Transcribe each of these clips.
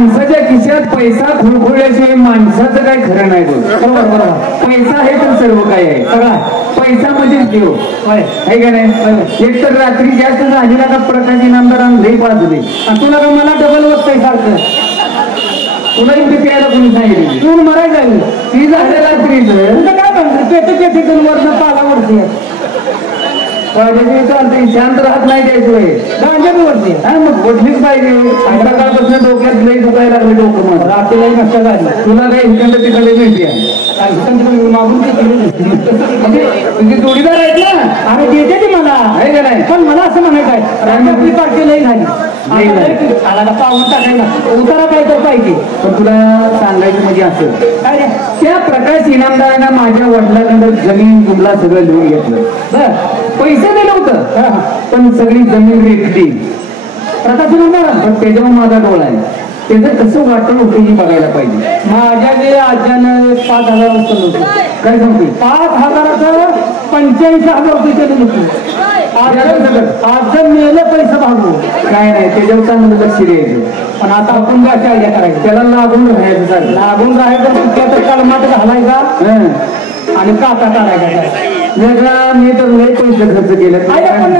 माणसाच्या खिशात पैसा खुळखुळल्याशिवाय माणसाचं काय खरं नाही बोल. बरोबर बरोबर. पैसा आहे तर सर्व काय आहे. सगळा पैसा मध्येच देव आहे का नाही. एक तर रात्री जास्त झालेला का प्रकाश इनामदारांना लई पाजले. तुला का मला डबल वस्तू सारखं तुला इथे प्यायला कोणी सांगितलं. तू मरायला जाईल ती झालं रात्रीचं तुझं काय म्हणतो पेटे पेटे करून वरनं पाला वरती चालते शांत राहत नाही त्याशिवाय गांजा वरती. हा मग बदलीच पाहिजे. सकाळपासून डोक्यात लई दुखायला लागले डोकं माझं. रात्रीलाही नष्ट झाली. तुला काय इकडं तिकडे मिळते मागून म्हणजे तुझे जोडीदार आहेत ना. अरे देते ती मला आहे का नाही. पण मला असं म्हणायचं आहे आपली पार्टी लई झाली पाहून टाकायला उतारा काय तर पाहिजे. पण तुला सांगायचं म्हणजे असं काय रे त्या प्रकाश इनामदारांना माझ्या वडिलांकडे जमीन जुमला सगळं लिहून घेतलं. बर पैसे दिलं होतं पण सगळी जमीन विकली. प्रकाश इनामदार पण त्याच्यावर माझा डोळा आहे. त्याचं कसं वाटण होतं हे बघायला पाहिजे. माझ्या जे आज्यानं 5,000 रुपये काय सांगते 5,000चं 85,000 रुपये केले होते. आज जर मिळालं पैसे भागू काय नाही त्याच्यावर चांगलं लक्ष द्यायचं. पण आता आपण काय आयडिया करायचं त्याला लागून राहायचं सारखं. लागून राहायचं त्याचं कलमात घालायचा आणि काटा काढायचा. मी तर लई पैसे खर्च केले. पण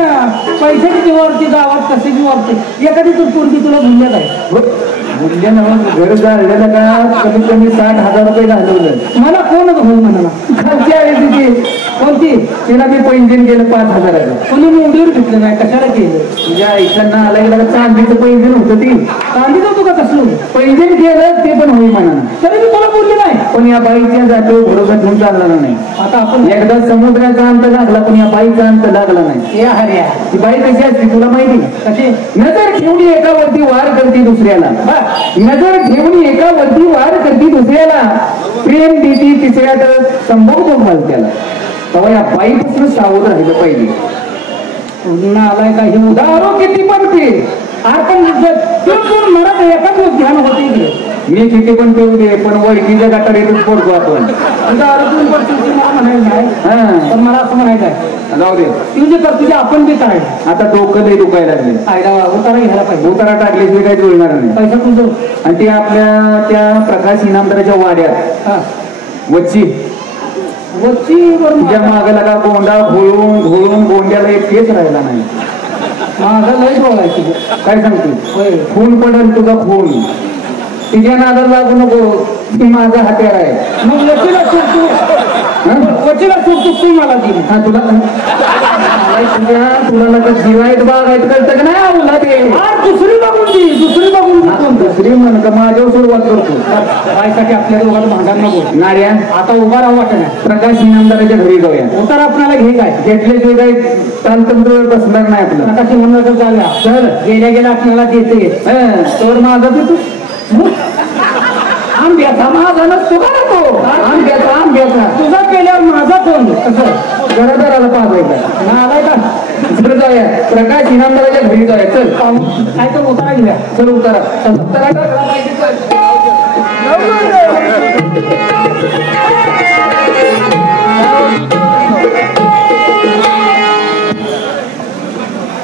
पैशाची जीवावरती गावात कसे जीवावरती एखादी तू पूर्वी तुला भुलल्यात आहे म्हणजे ना घर जाळलेलं का कमीत कमी 60,000 रुपये घालवलं. मला कोणच होईल म्हणाला खालची आहे तिची कोणती तिला मी पैंजण केलं 5,000चं. कोणी मुंडीवर घेतलं नाही कशाला केलं. तुझ्या आईशांना आला गेला चांदीचं पैंजण होतं ती चांदी नव्हतं का कसलं पैंजण केलं ते पण होईल म्हणा. तरी मी तुला बोलले नाही. पण या बाईच्या जातो बरोबर घेऊन चालणार नाही. आता आपण एकदा समुद्राचा अंत लागला पण या बाईचा अंत लागला नाही. हर्या ती बाई कशी असते तुला माहिती कशी नजर ठेवणी एकावरती वार करते दुसऱ्याला. नजर ठेवणी एकावरती वार करते दुसऱ्याला प्रेम देती तिसऱ्यात संभोग घालत्याला. तेव्हा या बाईपासून सावध राहिलं पाहिजे. पुन्हा आलाय का हे दारू किती पण पे आपण मराठ एकाच ध्यान होते इकडे. मी किती पण पेऊ दे पण वळखीच्या गटारीतच पडतो आपण. म्हणायचं नाही पण मला असं म्हणायचं आहे जाऊ दे तुझे तर तुझे आपण बी करायचं. आता डोकं लई दुखायला लागले. उतारा घ्यायला पाहिजे. उतारा टाकल्याशिवाय काही जुळणार नाही. पैसा तुझं आणि ते आपल्या त्या प्रकाश इनामदाराच्या वाड्यात वच्ची तुझ्या मागाला का गोंडा घोळून घोळून गोंड्याला एक केस राहिला नाही. माझं लई बोलायची काय सांगते खून पडेल तुझा खून. तिच्या नादाला लागू नको ती माझा हत्यार आहे. मग वचीला सुटतो तू मला दिली. हा तुला तुला नका जिवायत बागायत कळतं का नाही आवला ते दुसरी बघून दुसरी म्हण का माझ्यावर सुरुवात करतो. बायसाठी आपल्या दोघांना भांडण नको नार्या आता उभा राहू वाटत नाही. प्रकाश इनामदाराच्या घरी जाऊया. उतार आपल्याला घे काय घेतल्याशिवाय काही तांतंत्र बसणार नाही आपलं. प्रकाश म्हणलं झाल्या तर गेल्या आपल्याला देते तर माझा तू आंब्याचा माझा नसतो का नको आंब्याचा तुझा केल्यावर माझा फोन कसं घरादाराला पाहायचा ना आलाय का. चल जाऊया प्रकाश इनामदाराच्या घरी जाऊया. चल काय तर उतारा घेऊया. चल उतारा टाकला पाहिजे.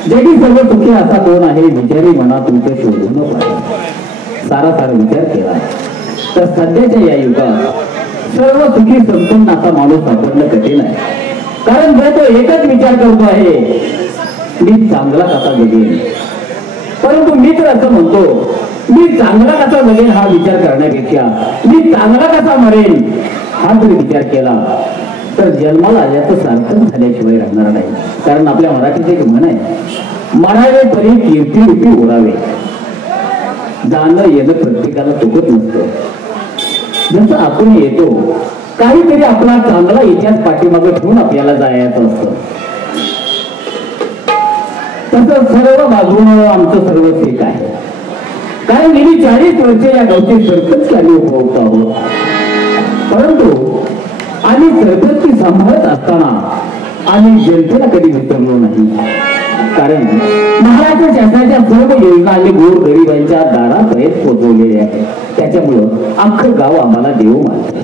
जगी सर्व सुखी असा कोण आहे विचारी मना तुमचे शोधून सारा विचार केला तर सध्याच्या या युगात सर्व सुखी संपूर्ण असा माणूस सापडणं कठीण आहे. कारण जर तो एकच विचार करतो आहे मी चांगला कसा जगेन. परंतु मी तर असं म्हणतो मी चांगला कसा जगेन हा विचार करण्यापेक्षा मी चांगला कसा मरेन हा जर विचार केला तर जन्माला याचं सार्थक झाल्याशिवाय राहणार नाही. कारण आपल्या मराठीत एक म्हण आहे मरावे तरी कीर्ती ओढावे. जाणं येणं प्रत्येकाला चुकत नसतं. जसं आपण येतो काहीतरी आपला चांगला इतिहास पाठीमागे ठेवून आपल्याला जायचं असतं. तसं सर्व बाजून आमचं सर्व ठीक आहे. कारण गेली 40 वर्षे या गावची सरपंच आम्ही उपभोगत आहोत. परंतु आम्ही सरपंच सांभाळत असताना आम्ही जनतेला कधी विसरलो नाही. कारण महाराष्ट्र शासनाच्या सर्व योजना आणि गोर गरिबांच्या दारापर्यंत पोहोचवलेल्या आहेत. त्याच्यामुळं अख्खं गाव आम्हाला देव मानतं.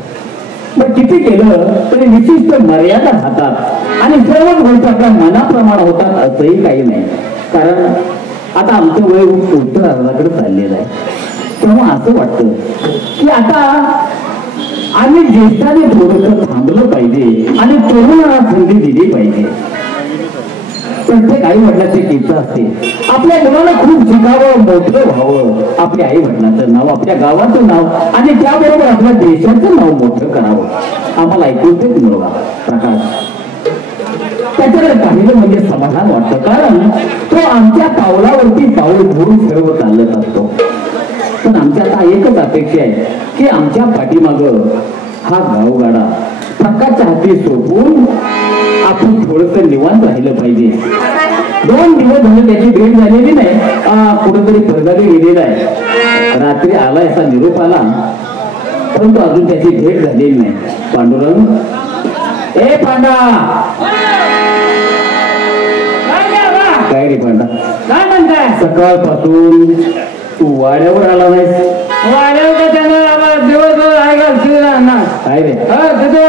पण किती केलं तरी विशिष्ट मर्यादा राहतात आणि सर्वच गोष्टी आपल्या मनाप्रमाणे होतात असंही काही नाही. कारण आता आमचं वय उत्तर अर्धाकडे चाललेलं आहे. तेव्हा असं वाटतं की आता आम्ही ज्येष्ठाने थोडंसं थांबलं पाहिजे आणि तरुणाला संधी दिली पाहिजे. प्रत्येक आई वडिलाची इच्छा असते आपल्या मुलाला खूप शिकावं, मोठं व्हावं, आपल्या आई वडिलाचं नाव, आपल्या गावाचं नाव आणि त्याबरोबर आपल्या देशाचं नाव मोठं करावं. आम्हाला ऐकून तेच मिळवा प्रकाश. त्याच्याकडे पाहिलं म्हणजे समाधान वाटतं, कारण तो आमच्या पावलावरती पाऊल धरून सर्व चालत असतो. पण आमच्या आता एकच अपेक्षा आहे की आमच्या पाठीमाग हा गावगाडा प्रकाशच्या हाती सोपवून आपण थोडस निवांत राहिलं पाहिजे. 2 दिवस झाले त्याची भेट झालेली नाही. कुठेतरी परगावी गेलेला आहे. रात्री आलाय असा निरोप आला, परंतु अजून त्याची भेट झालेली नाही. पांडुरंग, ए पांडा, काय रे पांडा, काय म्हणताय? सकाळपासून तू वाड्यावर आला नाहीस. वाड्यावर का त्यानं आम्हाला दिवसभर आहे घालतील ना. काय रे?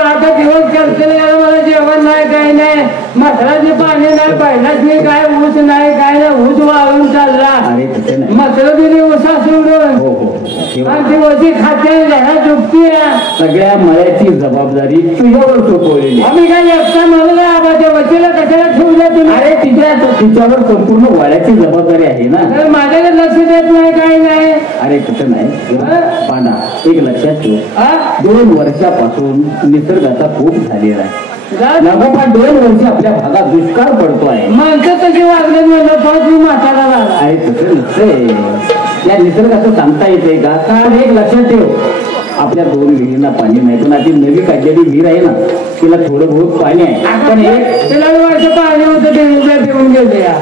आता दिवस करतील, मला जेवण नाही, काही नाही, मसराचे पाणी नाही, पहिलाच नाही, काय ऊस नाही, काय नाही, ऊस वाळून चालला. अरे तसं नाही. मसर दिली ऊसा सोडून हो हो, आणि ती वशी खाते, घरात झोपते. सगळ्या मळ्याची जबाबदारी तुझ्यावर सोपवलेली. आम्ही काय एकटा म्हणून त्या वशीला कशाला ठेवलं तुम्ही? अरे तिच्यावर संपूर्ण वाड्याची जबाबदारी आहे ना. तर माझ्याकडे लक्ष देत नाही, काही नाही. अरे तसं नाही पांडा, एक लक्षात ठेव, 2 वर्षापासून निसर्गाचा खूप झालेला आहे. लगोपाठ 2 वर्ष आपल्या भागात दुष्काळ पडतो आहे. माणसं कशी वागले म्हणलं पण मी म्हातारा झाला. अरे तसं नसतंय, या निसर्गाचं सांगता येते का? कारण एक लक्षात ठेव, आपल्या 2 विहिरीला पाणी नाही, पण आधी नवी काढलेली विहीर आहे ना, तिला थोडं बहुत पाणी आहे. पण एक तिला वर्ष पाणी होतं, ते पिऊन गेले या.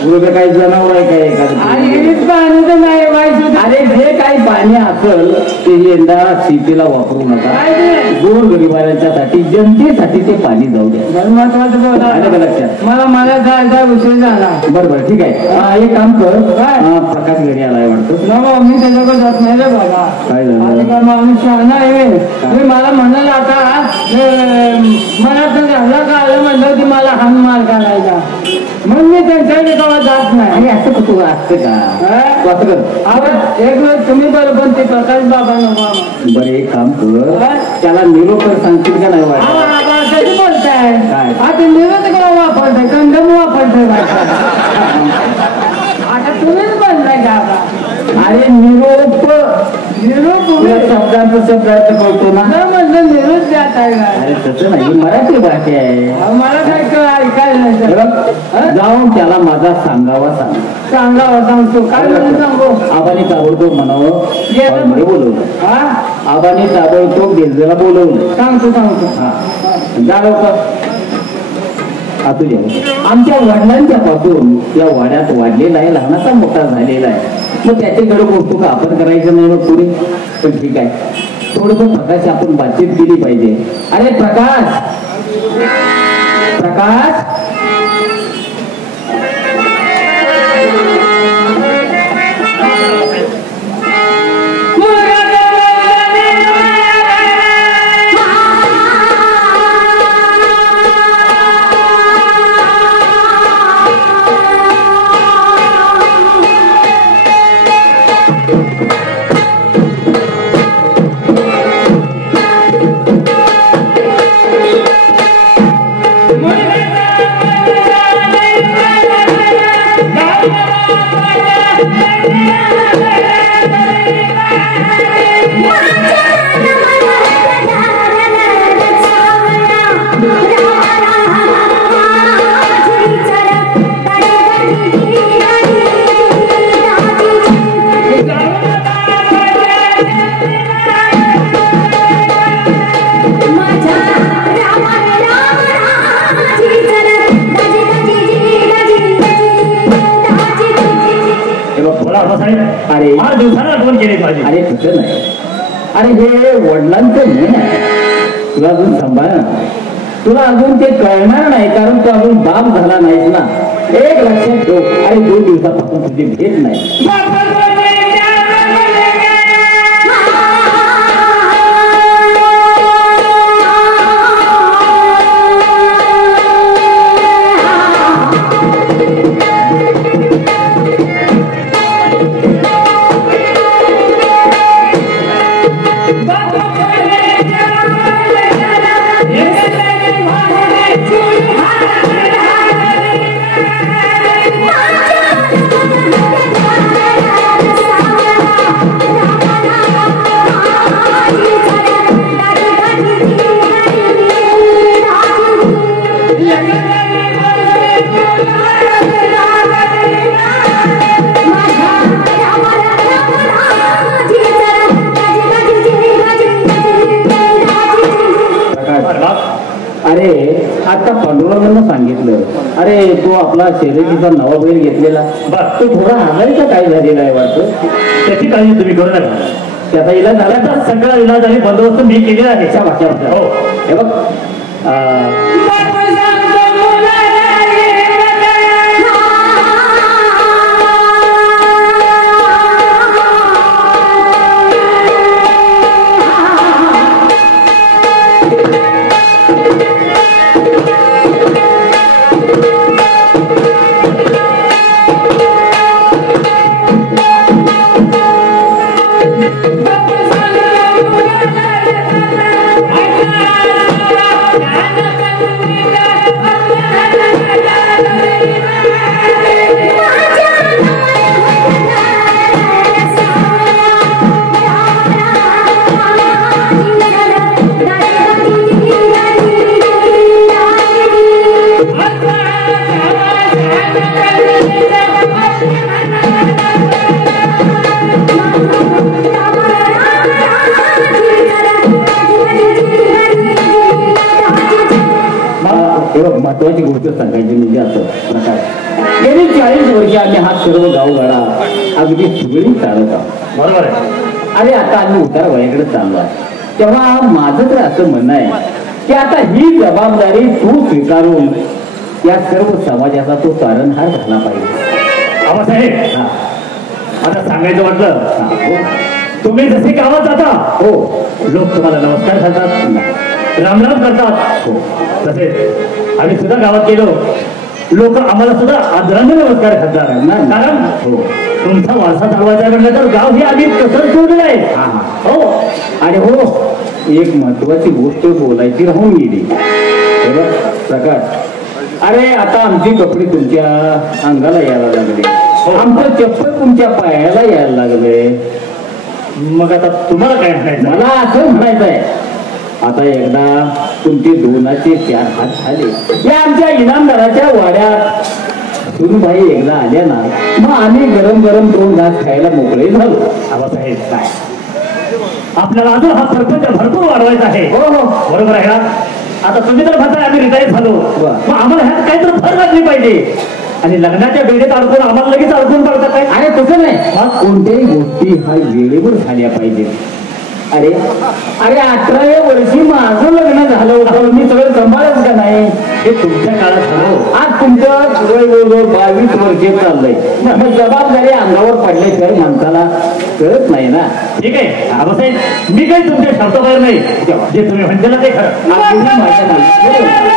बरोबर काही जनावर आहे काय आणि पाणी तर नाही व्हायचं. अरे जे काही पाणी असेल ते यंदा शेतीला वापरू नका. गोर गरिबांच्यासाठी, जनतेसाठी ते पाणी जाऊ द्या. महत्वाचं बोला लक्षात. मला जायचा विषय झाला. बरोबर, ठीक आहे. एक काम कर, प्रकाश घरी आलाय वाटतं. मी त्याच्याकडे जात नाही रे बाबा. काय झालं? माणूस शहाणा आहे. मी मला म्हणाल आता मला तर झाला का आलं म्हणलं की मला हान मार करायचा, म्हणून मी त्यांच्याकडे गावात जात नाही. असं कुठं असतं का? तू असं कर, एक वेळ तुम्ही बरोबर ते प्रकाश बाबा नको. बरं एक काम कर, त्याला निरोप कर, सांगतील का नाही वाटत? कधी बोलताय? काय? आता निरोप का वापरताय? कंदम वापरताय. आता तुम्हीच बोलताय का? अरे निरोप शब्दांचा शब्दार्थ कळतो ना. म्हणलं निरोप द्यात आहे का? अरे तसं नाही, मराठी भाषा आहे. मला काय ऐकायला नाही. जाऊन त्याला माझा सांगावा सांगतो. काय म्हणून सांगू? आबाने ताबडतोब म्हणावं, हॉलमध्ये बोलवलं. आबाने ताबडतोब गेजला बोलवलं. सांगतो. हा, जा लवकर. असू द्या. आमच्या वडिलांच्या पासून या वाड्यात वाढलेला आहे, लहानाचा मोठा झालेला आहे. मग त्याच्याकडे कौतुक आपण करायचं नाही मग पुढे. पण ठीक आहे, थोडस प्रकाश आपण बातचीत केली पाहिजे. अरे प्रकाश, अरे अरे तसं नाही. अरे हे वडिलांचं मन आहे, तुला अजून सांभाळ ना. तुला अजून ते कळणार नाही, कारण तू अजून बाप झाला नाहीस ना. एक लक्षात ठेव. अरे 2 दिवसापासून तुझी भेट नाही. सांगितलं, अरे तो आपला शर्यतीचा नवा बैल घेतलेला तो थोडा आजारीचा काय झालेला आहे वाटतं. त्याची काळजी तुम्ही करू नका. त्याचा इलाज झाला त्याचा सगळा इलाज आणि बंदोबस्त मी केलेला आहे. त्याच्या भाषा हो हे बघ महत्वाची गोष्ट सांगायची म्हणजे असं प्रकार गेली 40 वर्षे आम्ही हा सर्व गावगाडा अगदी सुगडी चालत आहोत. बरोबर आहे. अरे आता आम्ही उतार वयाकडे चाललो आहे. तेव्हा माझं तर असं म्हणणं आहे की आता ही जबाबदारी तू स्वीकारून या सर्व समाजाचा तो तारणहार झाला पाहिजे. आबासाहेब आता सांगायचं म्हटलं, तुम्ही जसे गावात जाता हो लोक तुम्हाला नमस्कार करतात, रामराम करतात. हो तसेच आम्ही सुद्धा गावात गेलो, लोक आम्हाला सुद्धा आदराने नमस्कार करतात. कारण हो तुमचा वारसा चालवायचा म्हटलं तर गाव हे आम्ही कसं ठेवलेलं आहे. हो आणि हो एक महत्वाची गोष्ट बोलायची राहून गेली. हे बघ प्रकाश, अरे आता आमची कपडे तुमच्या अंगाला यायला लागले, आमचं चप्पल तुमच्या पायाला यायला लागले. मग आता तुम्हाला काय म्हणायचं? मला असं म्हणायचं आहे, आता एकदा तुमचे 2चे 4 हात झाले या आमच्या इनामदाराच्या वाड्यात सुनबाई एकदा आल्या ना, मग आम्ही गरम गरम 2 घास खायला मोकळे झालो. आबासाहेब काय आपल्याला अजून हा सरपंच भरपूर वाढवायचा आहे. हो हो बरोबर आहे ना. आता तुम्ही तर म्हणताय आम्ही रिटायर झालो, मग आम्हाला ह्यात काहीतरी भर घातली पाहिजे. आणि लग्नाच्या वेळेत अडकून आम्हाला लगेच अडकून पडतात काय? अरे तसं नाही, कोणत्याही गोष्टी हा वेळेवर झाल्या पाहिजे. अरे अरे 18व्या वर्षी माझं लग्न झालं होतं, मी सगळं सांभाळत का नाही? हे तुमच्या काळात झालं. आज तुमचं 22 वर्षे चाललंय, मग जबाबदारी अंगावर पडल्याशिवाय माणसाला कळत नाही ना. ठीक आहे आबासाहेब, मी काही तुमच्या शब्दाबाहेर नाही, जे तुम्ही म्हणते ना ते खरं. अगदी माझ्या नाही.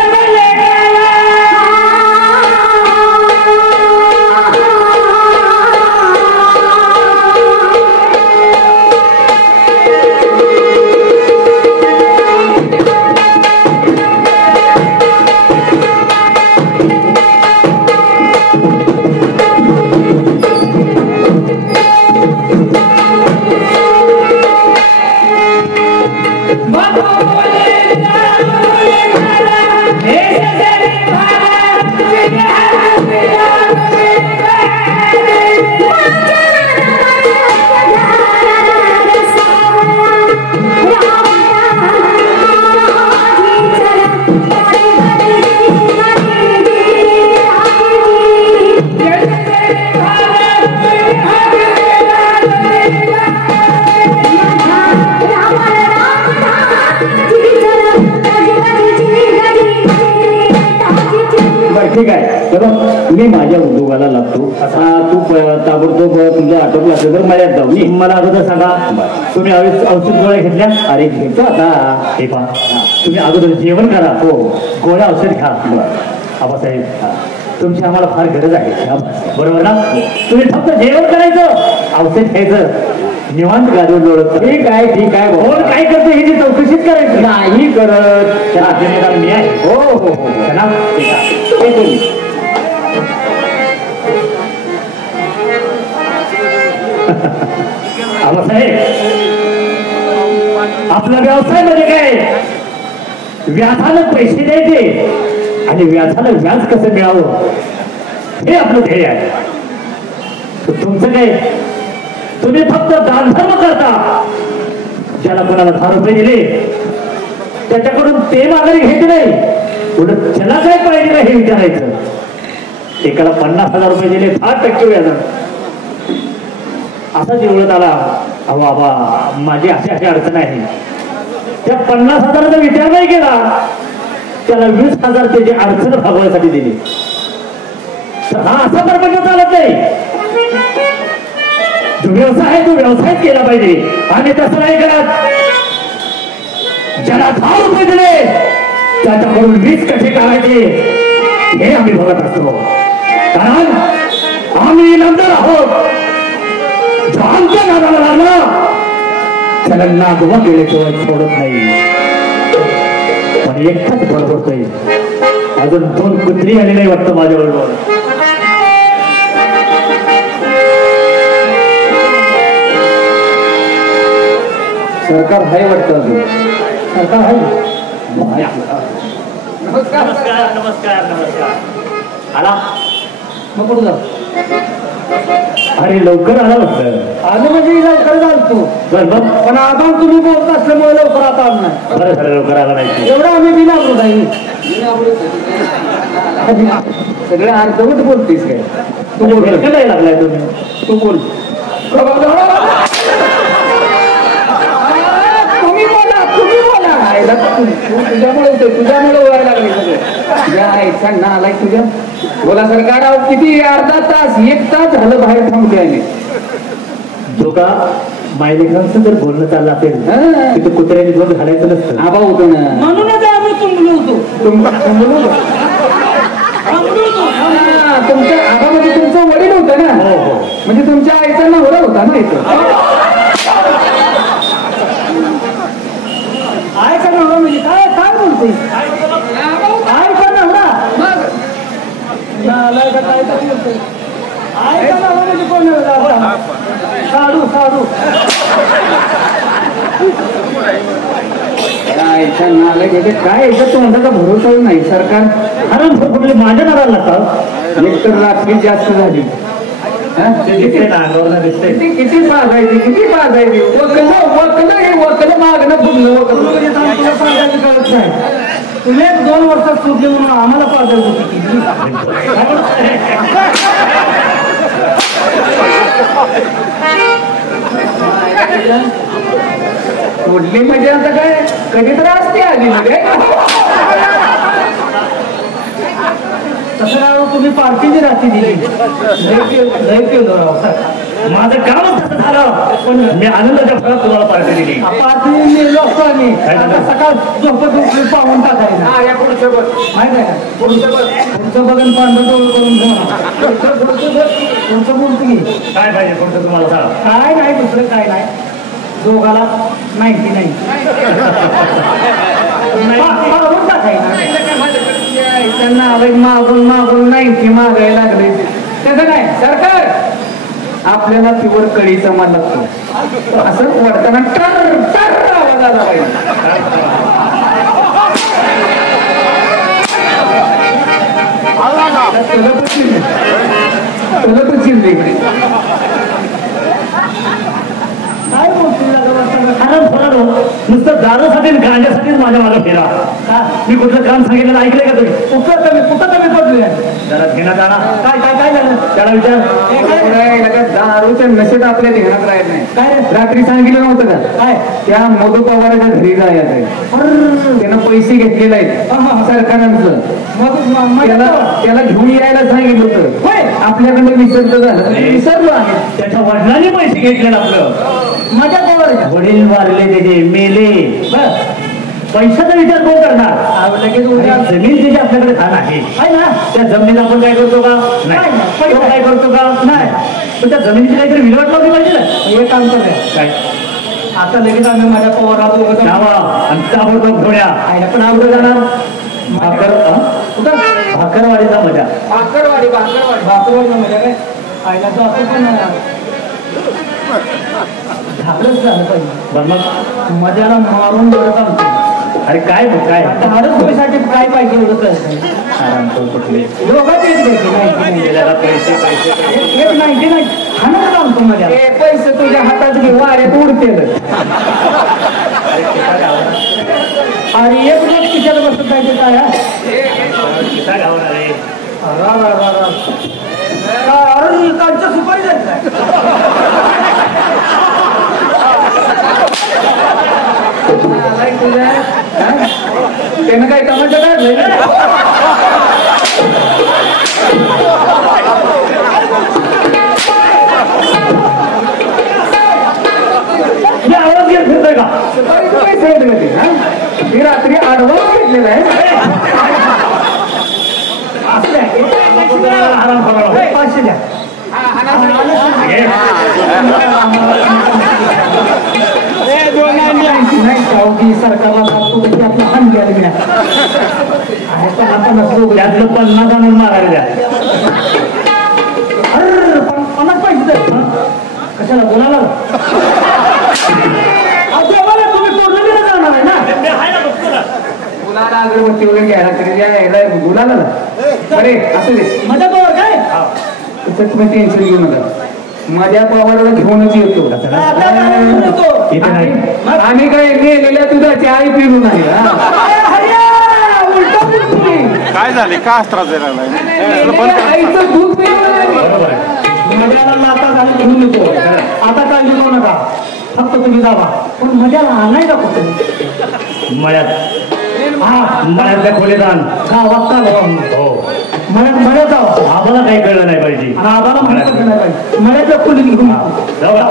ठीक आहे, तर मी माझ्या उद्योगाला लागतो. असा तू ताबडतोब तुझं आटोपलं असेल तर माझ्यात जाऊ. मला अगोदर सांगा, तुम्ही औषध गोळ्या घेतल्या? अरे घेतो आता. हे पहा, तुम्ही अगोदर जेवण करा. हो, गोळ्या औषध खा. आबासाहेब तुमची आम्हाला फार गरज आहे. बरोबर ना? तुम्ही फक्त जेवण करायचं, औषध घ्यायचं, निवांत गाडीवर लोळत. ठीक आहे ठीक आहे. कोण काय करते ह्याची चौकशीच करायची नाही करत. त्याला जिम्मेदार मी आहे. हो हो हो चला येतो मी. आबासाहेब आपला व्यवसाय म्हणजे काय? व्याजानं पैसे द्यायचे आणि व्याजानं व्याज कसं मिळावं हे आपलं ध्येय आहे. तुमचं काय, तुम्ही फक्त दानधर्म करता. ज्याला कोणाला 10 रुपये दिले त्याच्याकडून ते माघारी घ्यायचे नाही, पुढे त्याला काय पाहिजे हे विचारायचं. एकाला 50,000 रुपये दिले 10% व्याजानं. असाच एवढं आला, अहो बाबा माझी अशी अशी अडचण आहे. त्या 50,000चा विचार नाही केला, त्याला 20,000 त्याची अडचण भागवण्यासाठी दिली. तर हा असा प्रपंच चालत नाही. जो व्यवसाय आहे तो व्यवसाय केला पाहिजे आणि तसं नाही करत. ज्याला 10 रुपये दिले त्याच्याकडून 20 कसे काढायचे हे आम्ही बघत असतो. कारण आम्ही इनामदार आहोत. जो आमच्या नादाला लागला त्याला नागवा केल्याशिवाय सोडत नाही. पण एकटाच बरोबरतोय. अजून 2 कुत्री आली नाही वाटतं माझ्याबरोबर. सरकार हाय वाटतं अजून. सरकार आहे. नमस्कार. नमस्कार नमस्कार नमस्कार. आला मग कुठं जाऊ? अरे लवकर आला वाटतं. आलं म्हणजे लवकर चालतो. बरं बरं पण आबान तुम्ही बोलत असल्यामुळे लवकर आता आलं नाही. बरं झालं लवकर आला नाही. एवढं आम्ही बिना बोलाय. सगळे अर्धवट बोलतेस काय? तू नाही लागलाय तुम्ही. तू बोल. तुम्ही बोला. तुझ्यामुळे व्हायला लागले सगळं. या ऐका ना आलाय तुझ्या. बोला सरकार. किती अर्धा तास 1 तास झालं बाहेर थांबले आहे. जो का मायलेखांचं जर बोलणं चाललं असेल तिथे कुत्र्याने जोर घालायचं नसतं. आबा होतो ना. म्हणूनच आम्ही तुंबलो होतो. तुमच्या आबामध्ये तुमचं वडील होतं ना. हो हो. म्हणजे तुमच्या आईचा नवरा होता ना इथं. आहे का नवरा म्हणजे काय काय बोलते? आहे का नवरा? नालायक काय तरी बोलते. आहे का नवरा म्हणजे कोण नवरा? साडू साडू. काय याच्यात तोंडाचा भरोसा नाही. सरकार कारण कुठले माझ्या नाराला लागतात. एक तर रात्री जास्त झाली. किती पाजायची किती पाजायची. वकलं हे वकलं मागणं फुगलं वकलं. कळत नाही. तुम्ही 2 वर्षात सुटले म्हणून आम्हाला पाजर होती. सोडली म्हणजे आता काय कधी तर असते आली म्हणजे. तसं राव तुम्ही पार्टीची रात्री दिली. लय केलं राव. माझं कामच तसं झालं. पण मी आनंदाच्या फळात तुम्हाला पार्टी दिली. पार्टी नेलो असतो आम्ही. आता सकाळ झोपत उठून पाहून टाकायला. माहित आहे का? पुढचं बघून पांढरं डोळं करून पुढचं बोलतो की काय पाहिजे कोणतं तुम्हाला सांग. काय नाही दुसरं काय नाही. दोघाला 99 त्यांना मागून मागून नाही मागायला लागले. त्याचं काय सरकार आपल्याला प्युअर कळीचा माल लागतो. असं वाटताना टर टर आवाज आला पाहिजे. इकडे काय बोलतो नुसतं दारूसाठी गांजासाठीच माझ्या मागे फिरा. मी कुठलं काम सांगितलं ऐकलंय का तुम्ही? कुठं कमी पडले? जरा घेण्यात आणा. काय काय काय झालं? त्याला विचार. दारूच्या नशेत आपल्या ध्यानात राहत नाही. काय रात्री सांगितलं नव्हतं का? काय त्या मधु पवाराच्या घरी जायचं आहे. त्यानं पैसे घेतलेले आहेत सरकारांचं. त्याला घेऊन यायला सांगितलं होतं. आपल्याकडे विसरलं झालं. विसरलो आहे. त्याच्या वडिलांनी पैसे घेतले आपलं. माझ्या पवार वडील वारले त्याचे मेले. पैशाचा विचार कोण करणार? लगेच उद्या जमीन त्याची आपल्याकडे खाण आहे ना. त्या जमिनीत आपण काय करतो का? नाही. काय करतो का? नाही. पण त्या जमिनीची काहीतरी विल्हेवाट लावली पाहिजे ना. हे काम करूया. काय आता लगेच आम्ही माझ्या पवारात नावा आणि ताबडतोब घेऊया. आयला पण आवडं जाणार. कुठं भाकरवाडीचा मजा. भाकरवाडी म्हणजे काय आयला तो असं पण झालंच झालं पाहिजे. मग मजाला मारून बरं आमचं. अरे काय काय 10 रुपयासाठी काय पाहिजे एवढं कळत आराम कुठले दोघात येत पैसे पैसे एक 99 खाणं आमचं मजा. पैसे तुझ्या हातात घे वाऱ्यात उडते. आणि एक लोक तिच्यात बसत पाहिजे काय किसा घावणार आहे अरे कालच्या सुपारी जायचं त्यानं काय टमाटर काढलंय मी आवाज घेत फिरतोय का पैसे आहेत का ते मी रात्री आडवाच घेतलेला आहे आराम करा 500 द्या नाही गावठी सरकारला आपला हान द्यायला घ्या त्यातलं 50 आणून मारायला द्या अरे 50 पैसे द्या कशाला बोलायला तुम्ही पौर्णिमेला जाणार आहे ना मुलाला अगरबत्ती वगैरे घ्यायला तरी यायला मुलाला ना बरे असू दे मजा पवार काय त्याचं तुम्ही टेन्शन घेऊ नका माझ्या पवाराला घेऊनच येतो आम्ही काय नेलेल्या दुधाची आई पिरू नाही काय झाले का त्रास द्यायला आईचं दूध पिरू नाही मजाला आता झालं घेऊन येतो आता काय घेऊ नका फक्त तुम्ही जावा पण मजाला आणायचा कुठं मळ्यात मळ्यातल्या खोलीत आण गावात का हो मळ्यात जावा आम्हाला काही कळलं नाही पाहिजे आणि आम्हाला म्हणत नाही पाहिजे मळ्यातल्या खोलीत घेऊन जाऊ का?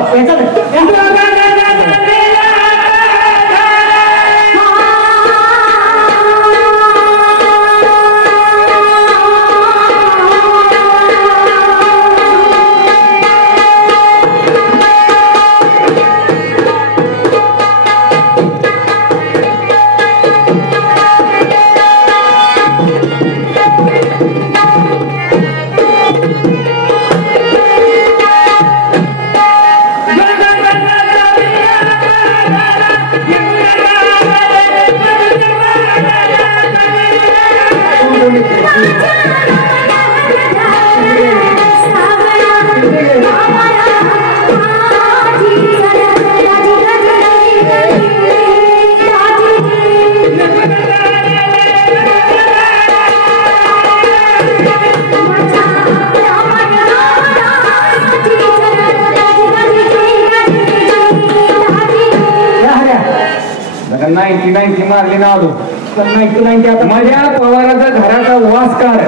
नाईन्टी मारले ना आलो 99 आता माझ्या पवाराचा घराचा वासकार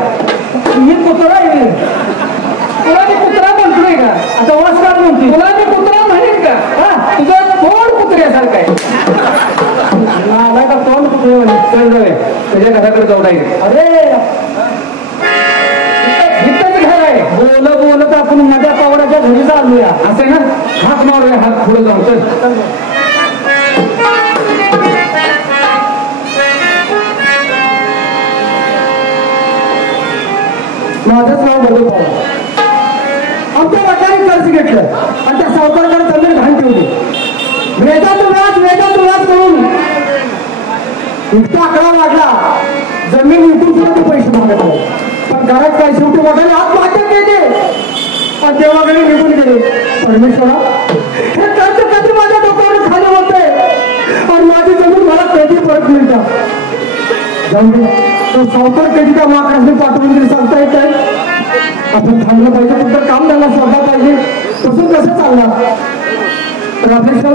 मी कुत्रा आहे तुला मी कुत्रा म्हणतोय का आता वासकार म्हणते तुला मी कुत्रा म्हणेन का तुझं तोंड कुत्र्यासारखं आहे आला का तोंड कुत्रे म्हणे चल जाऊया तुझ्या घराकडे जाऊ लागेल अरे इथंच घर आहे बोलत आपण माझ्या पवाराच्या घरी चालूया असं ना हात मारूया हात पुढे जाऊ चल माझंच नाव बदल पवार आमच्या वडिलांनी कर्ज घेतलं आणि त्या सावकाराकडे जमीन घाण ठेवली वेदात व्याज करून इतका आकडा वाढला जमीन विकून सुद्धा ते पैसे मागत आहे पण घरात काय शेवटी वडिलांनी आत्महत्या केली आणि देवाकडे निघून गेले परमेश्वरा हे कर्ज कधी माझ्या डोक्यावर खाली होते आणि माझी जमीन मला कधी परत मिळतात जाऊन दे तो सावकार कधी त्या माकडाने पाठवून तरी सांगता येत आहे आपण थांबलं पाहिजे फक्त काम त्याला शोधला पाहिजे तसं कसं चालणार तर अपेक्षा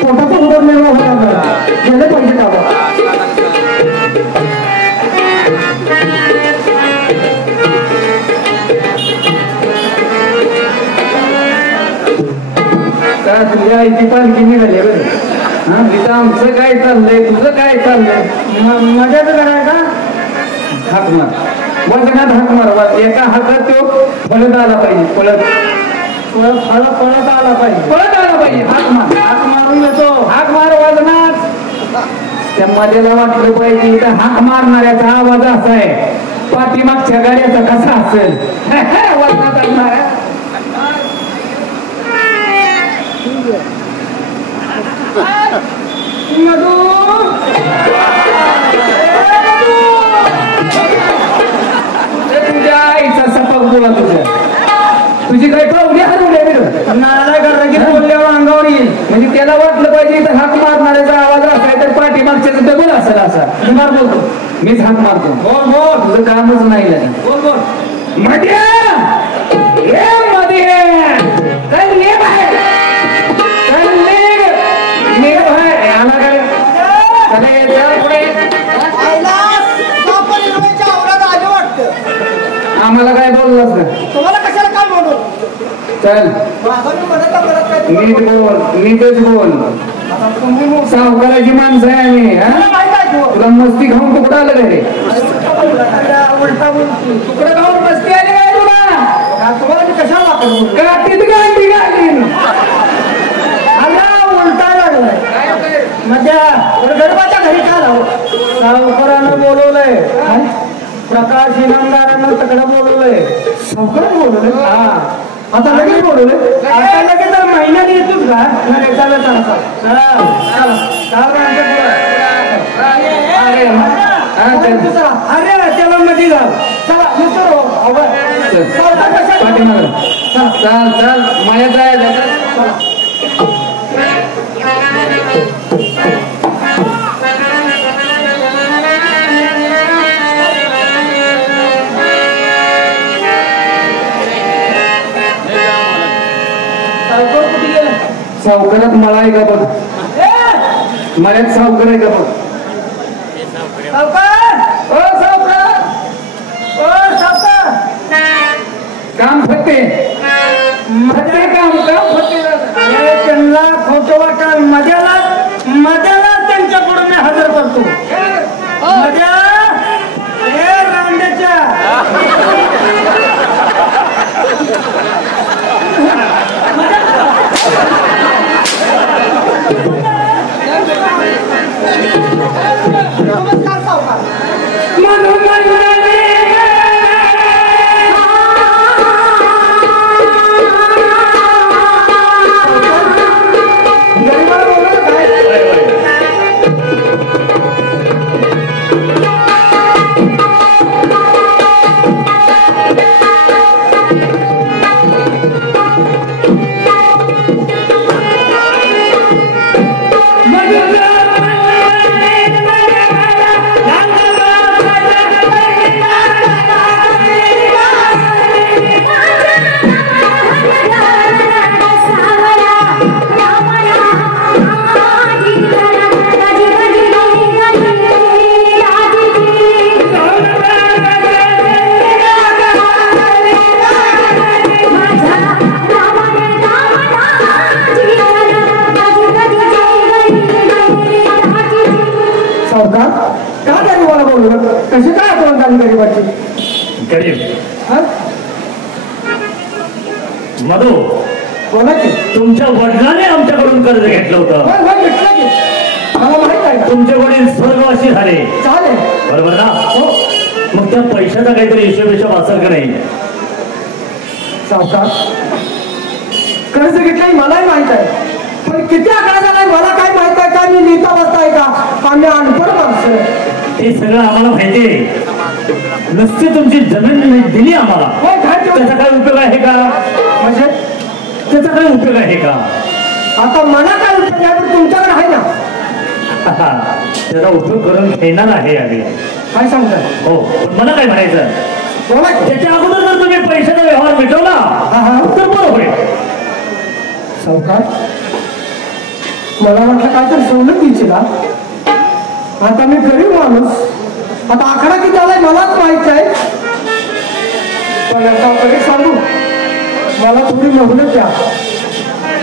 पोटाचा उदरनिर्वाह होणार नाही गेले पाहिजे कामात का तुझ्या आईची पालखी निघाली बरं हा तिथं आमचं काय चाललंय तुझं काय चाललंय मजाच करायचा हाक मार वजनात हाक मार एका हातात तो पळत आला पाहिजे पळत आला पाहिजे हाक मारून येतो हाक मार वजनात त्या मजेला वाटलं पाहिजे इथं हाक मारणाऱ्याचा आवाज असा आहे पाठीमागच्या गाड्याचा कसा असेल वजनात असणार तुझ्या आईचा सपाक बोला तुझी काय पाहुणे हरवल्या नाराज करता की बोलल्यावर अंगावर येईल म्हणजे त्याला वाटलं पाहिजे इथं हाक मारणाऱ्याचा आवाज असाय तर पाठीमागच्या दगड असेल असा बोलतो मीच हात मारतो. बोल बोल तुझं कामच नाही लागलं. बोल बोल मध्या ये मध्ये चल ये बाहेर चल निघ बाहेर आला काय चला ये चल पुढे. आम्हाला काय बोललास का तुम्हाला कशाला काय बोलू चल नीट बोल नीटच बोल. सावकाराची माणसं आहे आम्ही तुला मस्ती खाऊन तुकडा आलं काय रे तुकडं खाऊन मस्ती आली काय तुला तुम्हाला कशाला काठीत गांधी घालीन. उलटा लागलाय माझ्या गडबाच्या घरी काय झालं सावकारानं बोलवलंय प्रकाश इनामदारानं तकडं बोलवलंय सावकार बोलवलंय हा आता लगेच बोलवलंय आता लगेच तर महिन्यात येतोच का नाही चालेल अरे त्याला मध्ये जा चला पाठीमागं चल चल माया जायचं. सावकारात मला आहे का बघ मळ्यात सावकार आहे का बघ. काम फत्ते फत्ते काम काम फत्ते त्यांना खोटं वाटा मध्याला त्यांच्याकडून मी हजर करतो. मध्या हे रांडेच्या नमस्कार सावकार कशी काय आपण झाली गरीबाची गरीब मधू बोला की तुमच्या वडिलांनी आमच्याकडून कर्ज घेतलं होतं. घेतलं की मला माहित आहे तुमचे वडील स्वर्गवासी झाले चालेल बरोबर ना. हो मग त्या पैशाचा काहीतरी हिशोब असेल का नाही. सावकार कर्ज घेतलंय मलाही माहित आहे पण किती आकडा झालाय मला काय माहित आहे का मी लिहिता बसताय का आम्ही अनपढ माणसं हे सगळं आम्हाला माहिती आहे. नुसती तुमची जमीन दिली आम्हाला त्याचा काय उपयोग आहे का म्हणजे त्याचा काय उपयोग आहे का. आता मला काय उपयोग आहे पण तुमच्याकडे आहे ना त्याचा उपयोग करून घेणार आहे आम्ही. काय सांगताय हो पण मला काय म्हणायचं बोला की. त्याच्या अगोदर जर तुम्ही पैशाचा व्यवहार मिटवला तर बरं होईल. सावकार मला वाटलं काय तर सवलत द्यायची ना आता मी गरीब माणूस आता आकडा किती आलाय मलाच माहित आहे पण सावकार एक सांगू मला थोडी मोहलत द्या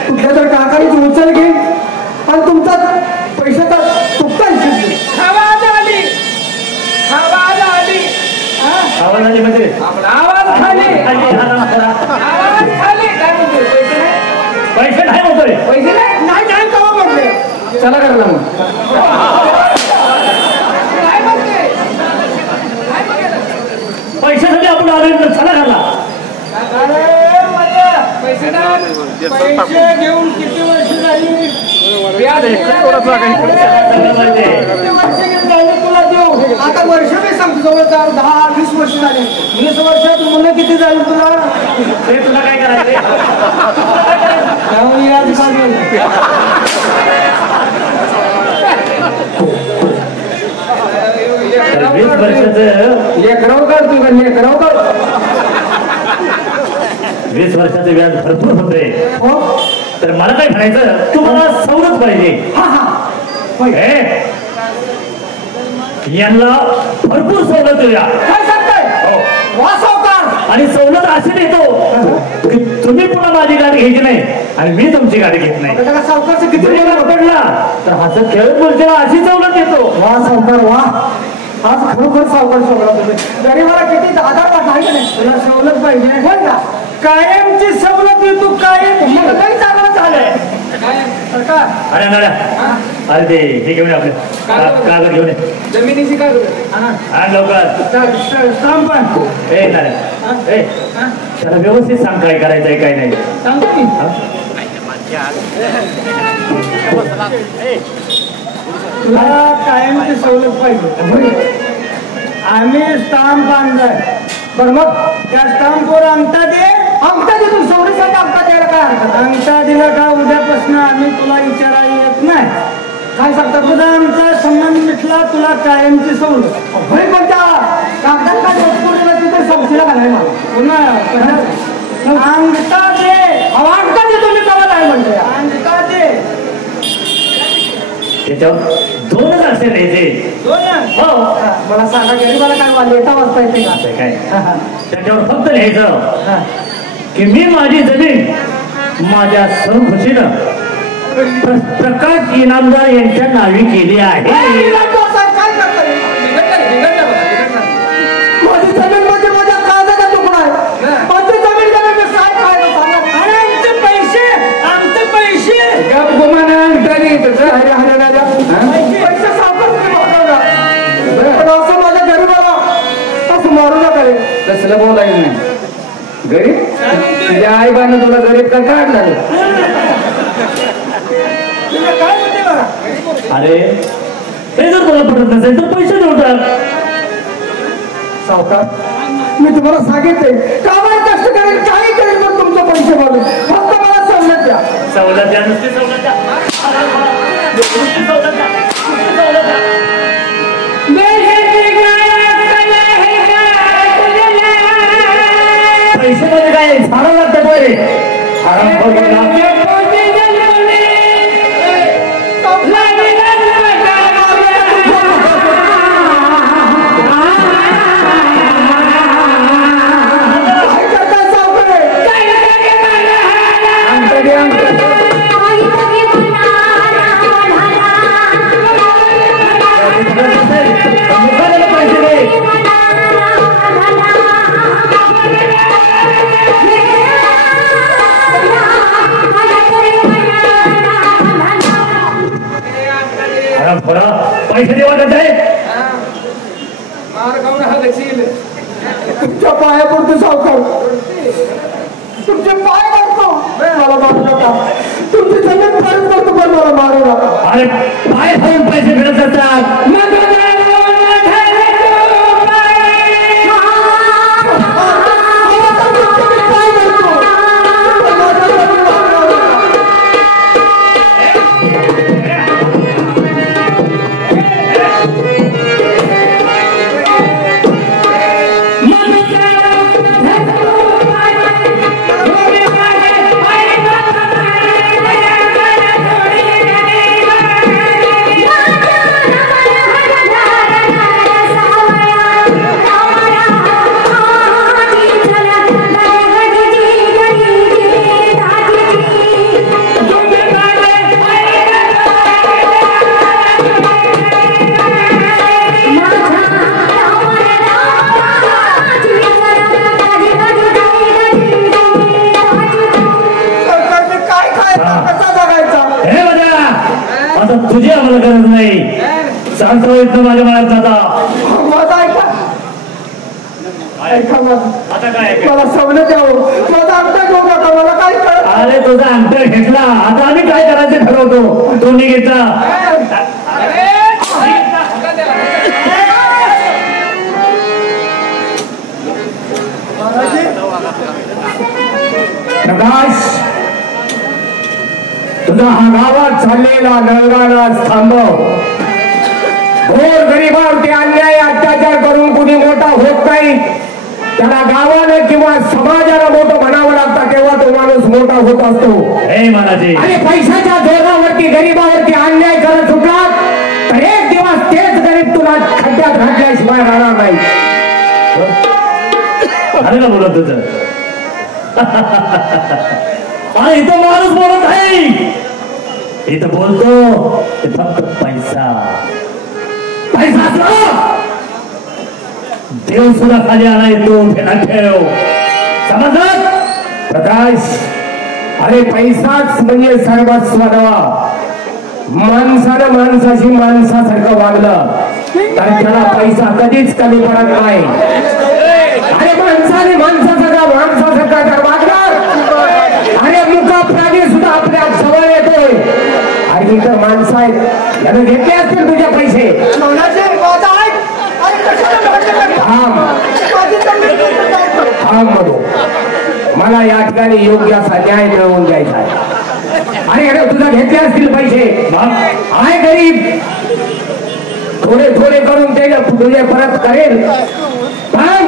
कुठल्या तर कारखान्याची उचल घे आणि तुमचा पैशाचा तुपता हिशोब आवाज आली आवाज आली आवाज आली म्हणजे आवाज खाली आवाज खाली काय म्हणतोय पैसे नाही पैसे नाही म्हणतोय. पैसे नाही नाही नाही कवा म्हटले चला करायला मग काय म्हणते पैशासाठी आपण आलो चला घाला. पैसे नाही पैसे घेऊन किती वर्ष झाली व्याज तुला देऊ आता वर्ष मी सांगतो जवळ 10-20 वर्ष झाली 20 वर्षात मुलं किती झाली तुला ते तुला काय करायचं याद काढून वीस बनले करावं का 20 वर्षाचे व्याज भरपूर होते हो तर मला काय म्हणायचं तुम्हाला सवलत पाहिजे हा हा हे, यांना भरपूर सवलत देऊया काय सांगताय वा सावकार आणि सवलत अशी देतो की तुम्ही पुन्हा माझी गाडी घ्यायची नाही आणि मी तुमची गाडी घेत नाही त्याला सावकारचं किती तुम्ही मला पकडला तर हसत खेळत बोलशील अशी सवलत देतो वा सावकार वा आज खरोखर सावकार सोडला तुम्ही गरीबाला किती आधार वाटला आहे का नाही तुला सवलत पाहिजे होय का कायमची सवलत देतो कायम मग काही चांगलं झालंय सरकार अरे नाड्या अरे ते हे घेऊन ये आपले कागद घेऊन ये जमिनीची काय आण लवकर काम पण ए नाड्या ए त्याला व्यवस्थित सांग काय करायचंय काय नाही सांगतो की तुला कायमची सवलत पाहिजे आम्ही स्टाम्प आणलाय बरं मग त्या स्टाम्पवर अंगठा दे तू सवडीसाठी अंगठा द्यायला काय हरकत अंगठा दिला का उद्यापासून आम्ही तुला विचारायला येत नाही काय सांगता तुझा आमचा संबंध मिटला तुला कायमची सवलत होय पण त्या कागदात काय तिथे संशयला घालाय मला पुन्हा अंगठा दे अंगठा दे तुम्ही कवा नाही म्हणते अंगठा दे त्याच्यावर 2 अक्षर द्यायचे हो मला सांगा गरीबाला काय वाले येता वाजता येते का असं काय त्याच्यावर फक्त लिहायचं की मी माझी जमीन माझ्या सहखुशीनं प्रकाश इनामदार यांच्या नावी केली आहे माझी जमीन म्हणजे माझ्या काळजाचा तुकडा आहे माझी जमीन काय काय अरे आमचे पैसे गप गुमान तरी पैसे सावकार पण असं माझ्या गरीबाला असं मारू नका रे तसलं बोलायचं नाही गरीब तुझ्या आई बानं तुला गरीब का काढला काय म्हणते बघा अरे हे जर तुला पडत नसेल तर पैसे देऊन टाक सावकार मी तुम्हाला सांगितले कामाला कष्ट करेल काही करेल पण तुमचे पैसे मागेल फक्त मला सवलत द्या सवलत द्या नुसती सवलत द्या नुसती सवलत द्या नुसती सवलत द्या पैसे मध्ये काय झाडं लागतात बरे पैसे देवा तुमच्या पाया पडतो सावकार तुमचे पाय करतो मला मारू नका तुमची जमीन खरेदी करतो पण मला मारू नका अरे पाय धरून पैसे मिळत असतात तुझी आम्हाला गरज नाही सांगतो इथं माझ्या मनात जाता माझा ऐका आता काय मला सवलत द्यावं माझा अंगठा घेऊ नका मला काय कळत अरे तुझा अंतर घेतला आता आम्ही काय करायचं ठरवतो तो निघितला तुझा हा गावात चाललेला नळगाला थांबव गोर गरिबावरती अन्याय अत्याचार करून कुणी मोठा होत नाही त्याला गावाने किंवा समाजाला मोठं म्हणावं लागतं, तेव्हा तो माणूस मोठा होत असतो. हे महाराजे, आणि पैशाच्या जोरावरती गरीबावरती अन्याय करत सुटला तर एक दिवस तेच गरीब तुला खड्ड्यात घातल्याशिवाय राहणार नाही. अरे ना बोलत तुझं. आणि इथं माणूस बोलत आहे, इथं बोलतो ते फक्त पैसा. पैसा असला देव सुद्धा खाली आला येतो, ध्यानात ठेव. समजलं प्रकाश? अरे पैसाच म्हणजे सर्वस्व नवा. माणसानं माणसाशी माणसासारखं वागलं तर त्याला पैसा कधीच कमी पडत नाही. अरे माणसाने माणसासारखा जर वागणार, अरे मुका प्राणी सुद्धा आपल्या जवळ येतोय. आणि इतर माणसं आहेत त्यानं घेतले असतील तुझे पैसे. मला या ठिकाणी योग्य असा न्याय मिळवून द्यायचा आहे. अरे तुझा घेतले असतील पैसे, आहे गरीब, थोडे थोडे करून ते तुझे परत करेल. पण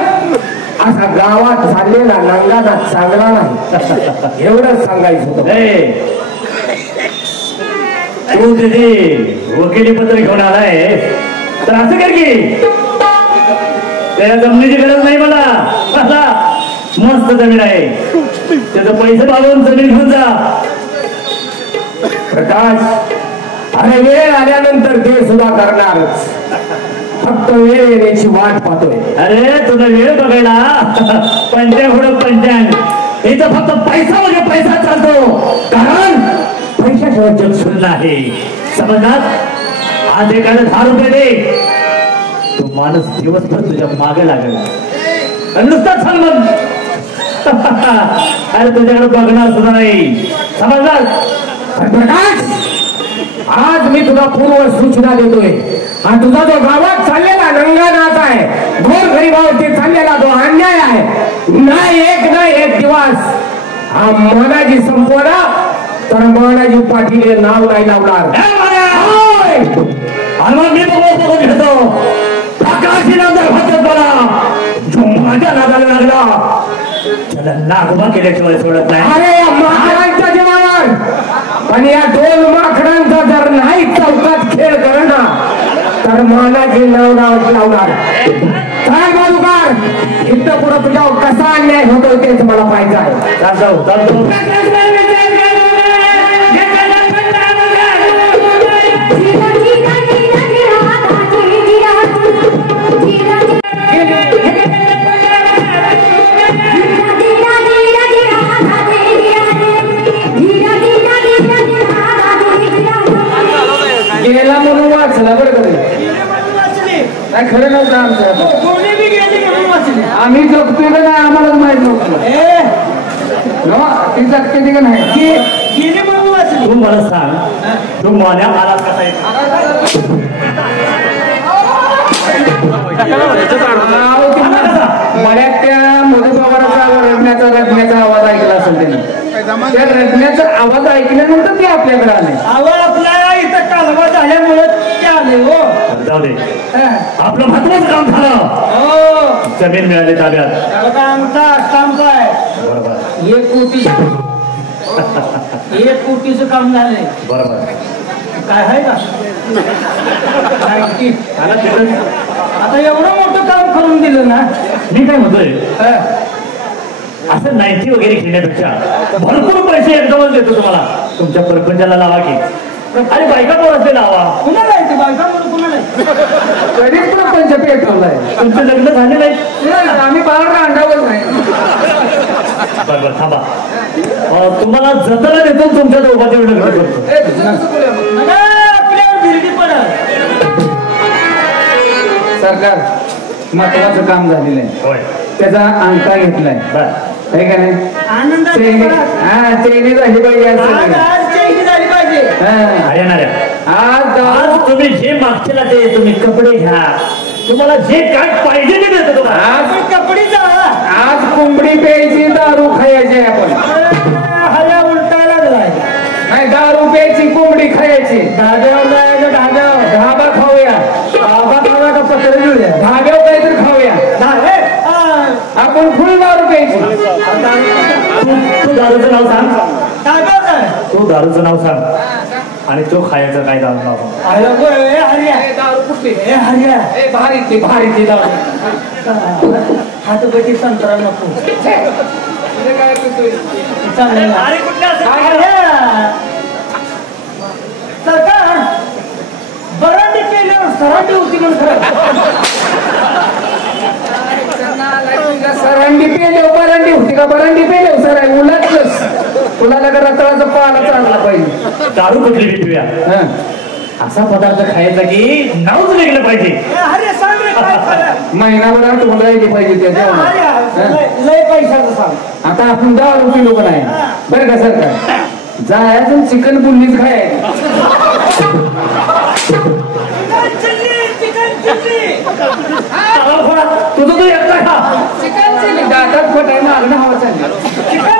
असा गावात झालेला नंगाना चांगला नाही, एवढंच सांगायचं होतं. तू तिथे वकिली पत्र घेऊन आलाय तर असं कर की त्याला जमिनीची गरज नाही. मला मस्त जमीन आहे, त्याचं पैसे भागवून जमीन घेऊन जा. प्रकाश, अरे वेळ आल्यानंतर ते सुद्धा करणारच, फक्त वेळ येण्याची वाट पाहतोय. अरे तुला वेळ बघायला पंचांग होणं पंचांग, इथं फक्त पैसा म्हणजे पैसा चालतो. कारण पैशाशिवाय जग सुन्न आहे. समजणार? आज एखादा 10 रुपये दे, तो माणूस दिवसभर तुझ्या मागे लागेल. नुसताच सांग मग. अरे तुझ्याकडे बघणार सुद्धा नाही. समजणार? प्रकाश, आज मी तुला पूर्व सूचना देतोय. हा तुझा जो गावात चाललेला नंगानाच आहे, गोर गरीबावरती चाललेला जो अन्याय आहे, नाही एक दिवस हा मनाजी संपवला तर मनाजी पाटील हे नाव नाही लावणार. आणि मग मी बघून घेतो प्रकाशी नामदार भाजप मला जो माझ्या नादाला लागला त्याला नागोबा केल्याशिवाय सोडत नाही. अरे या माकडांच्या जीवावर, पण या 2 माकडांचा जर नाही चौकात खेळ करणार तर मनाजी नाव लावणार. काय बाजूकार, इथं पुढं तुझ्यावर कसा अन्याय होतो तेच मला पाहिजे आहे. चालतो. गेला म्हणून वाचला बरं का नाही, खरं नव्हतं आमचं. आम्ही जगतोय का नाही आम्हालाच माहित नव्हतं. ती जगते ती का नाही, तू मला सांग, तू माझ्या आला कसा आहे? मळ्यात त्या मधुबाबाचा रडण्याचा आवाज ऐकला असेल त्याने. त्या रडण्याचा आवाज ऐकल्यानंतर ते आपल्याकडे आले. आवाज आपल्या इथं कालवा झाल्यामुळे ते आले. हो जाऊ दे, आपलं महत्वाचं काम झालं. जमीन मिळाली ताब्यात. काम काय बरोबर, 1 कोटीचं काम झालंय. बरोबर. काय आहे का आता एवढं मोठं काम करून दिलं ना. मी काय म्हणतोय, असं 90 वगैरे खेळण्यापेक्षा भरपूर पैसे एकदमच देतो तुम्हाला. तुमच्या परपंचाला लावा की, आणि बायका पोराचे लावा. कुणाला आहे ते बायका म्हणून कुणाला आहे? तरी पण पंच पेटवलाय. तुमचं लग्न झाले नाही? आम्ही बाहेर अंडावर नाही. बरोबर, थांबा. तुम्हाला जत्रा देतो, तुमच्या दोघांचे लग्न करतो. आपल्यावर भिरडी पडत. सरकार महत्वाचं काम झालेलं आहे. होय, त्याचा अंका घेतलाय. बरं. आहे का नाही? आनंदाची चैनी झाली पाहिजे असं नाही. आज चैनी झाली पाहिजे. हा. येणाऱ्या आज आज तुम्ही जे मागचेला ते तुम्ही कपडे घ्या, तुम्हाला जे काय पाहिजे ते देतो तुम्हाला. आज कपडीचा आज कोंबडी प्यायची, दारू खायची आपण. हल्ला उलटायला लागलाय. नाही, दारू प्यायची, कोंबडी खायची. धाब्यावर जायचं. धाब्यावर धाबा खाऊया. धाबा खावा का पत्र घेऊया. धाब्यावर काहीतरी खाऊया. धाबे हा, आपण फुल दारू प्यायची. तू दारूचं नाव सांग. काय करताय? तू दारूचं नाव सांग आणि तो खायचं काय दारू नाव सांग. अरे गो, ए हरिया, दारू कुठली? ए हरिया, भारी ते दारू. हातपैकी संत्रा नको. तुझे काय पितोय? चांगलं. अरे कुठल्या सरकार बरांडी केल्यावर सरांडी होती म्हणून खरं. सरांडी पेले बरांडी होती का? बरांडी पेले सर उलटलंच. तुला लगा रताळाचा पाला चांगला पाहिजे. दारू कुठली पिऊया? असा पदार्थ खायचा की नावच वेगळं पाहिजे. ए हरिया सांग रे काय खरं? महिनाभर आठवण राहिली पाहिजे त्या ए हरिया, जेवणात. लय पैशाचं सांग. आता आपण 10 रुपये लोक नाही बरं का सरकार. जायचं चिकन बुल्लीच खाय. तुझं तू एकटा खा. चिकन चिल्ली दातात फटाय मागणं हवा चालली. चिकन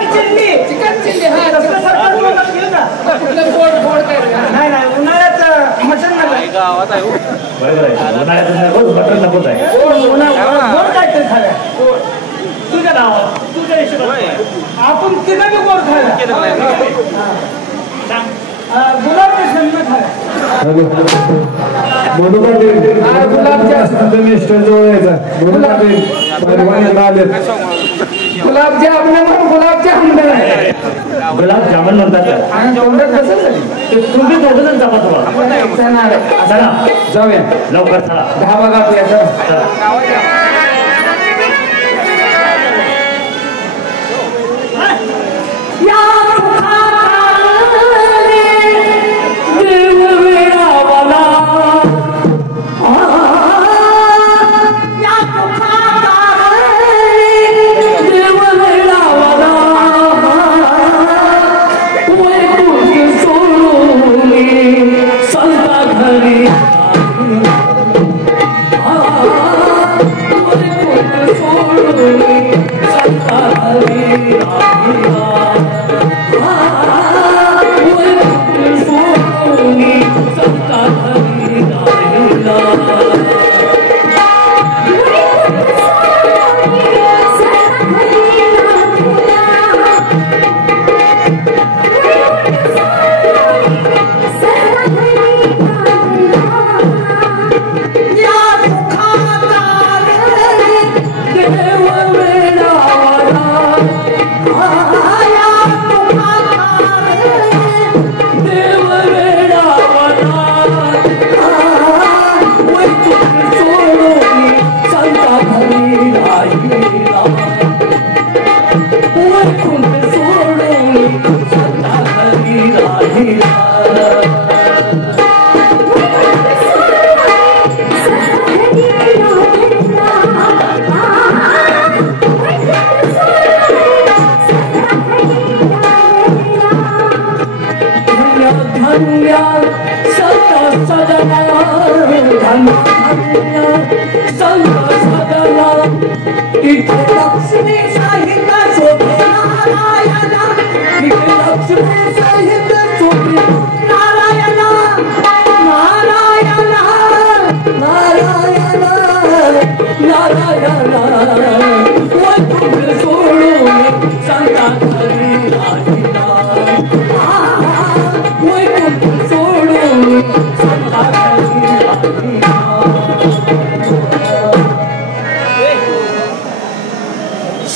चिल्ली हा तसलं सरकार तुला घेऊ ना. कुठलं गोड काय नाही नाही उन्हाळ्यात मटण नाही. बरोबर आहे. उन्हाळ्यात रोज बटर नकोच आहे. गोड काय ते खाल्या तुझ्या नावावर तुझ्या हिशोबात आपण तिघं बी गोड खायला. गुलाबजाम खायला. गुलाबजामुन म्हणतात. तुम्ही दोघं जण जमा तुम्हाला. चला जाऊया लवकर चला. 10 बघा आपल्या.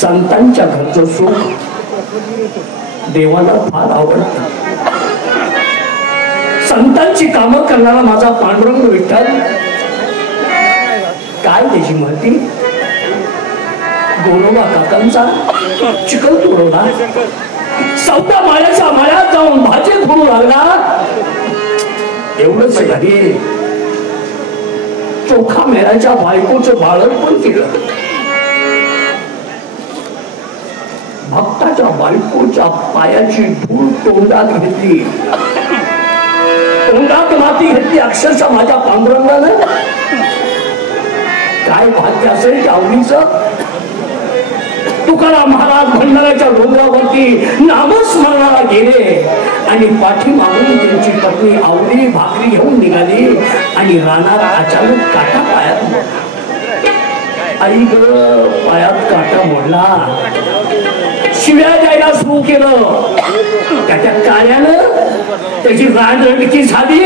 संतांच्या घरचं सुख देवाला फार आवडतं. संतांची कामं करणारा माझा पांडुरंग विठ्ठल काय त्याची महती. गोरोबा काकांचा चिखल तोडवला, 14 माळ्याच्या माळ्यात जाऊन भाजी फोडू लागला. एवढंच घरी चोखा मेराच्या बायकोचं बाळक पण केलं. भक्ताच्या बायकोच्या पायाची धूळ तोंडात घेतली, तोंडात माती घेतली. अक्षरशः माझ्या पांडुरंगानं काय भाग्य असेल आवडीचं. तुकाराम महाराज भंडाऱ्याच्या डोंगरावरती नामस्मरणाला गेले आणि पाठीमागून त्यांची पत्नी आवडी भाकरी घेऊन निघाली आणि रानात अचानक काटा पायात आई ग पायात काटा मोडला. शिव्या द्यायला सुरू केलं. त्याच्या कार्यानं त्याची रानरडकी झाली.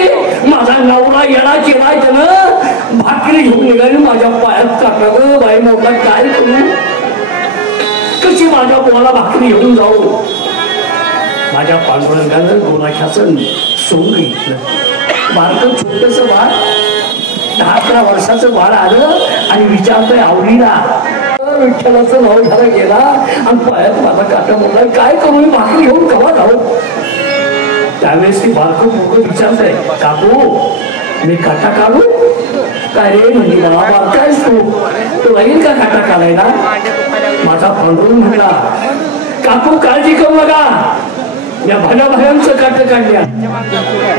माझा नवरा येडा केलाय त्यानं. भाकरी घेऊन निघाली. माझ्या पायात काटा ग बाई मोठा काय करू. कशी माझ्या पोराला भाकरी घेऊन जाऊ. माझ्या पांडुरंगानं गोलाख्याचं सोंग घेतलं. बारकं छोटस बाळ 10-11 वर्षाचं बाळ आलं आणि विचारतोय आवडीला विठ्ठलाचं नाव घ्यायला गेला आणि पायात माझा काटा मोडला. काय करू मी भाकरी घेऊन कवा जाऊ. त्यावेळेस ती बारकं मोठं विचारतंय काकू मी काटा काढू काय रे. म्हणजे मला बारकायस तू राहील का काटा काढायला. माझा पांडुरंग म्हटला काकू काळजी करू नका. या भल्या भयांचं काट काढल्या.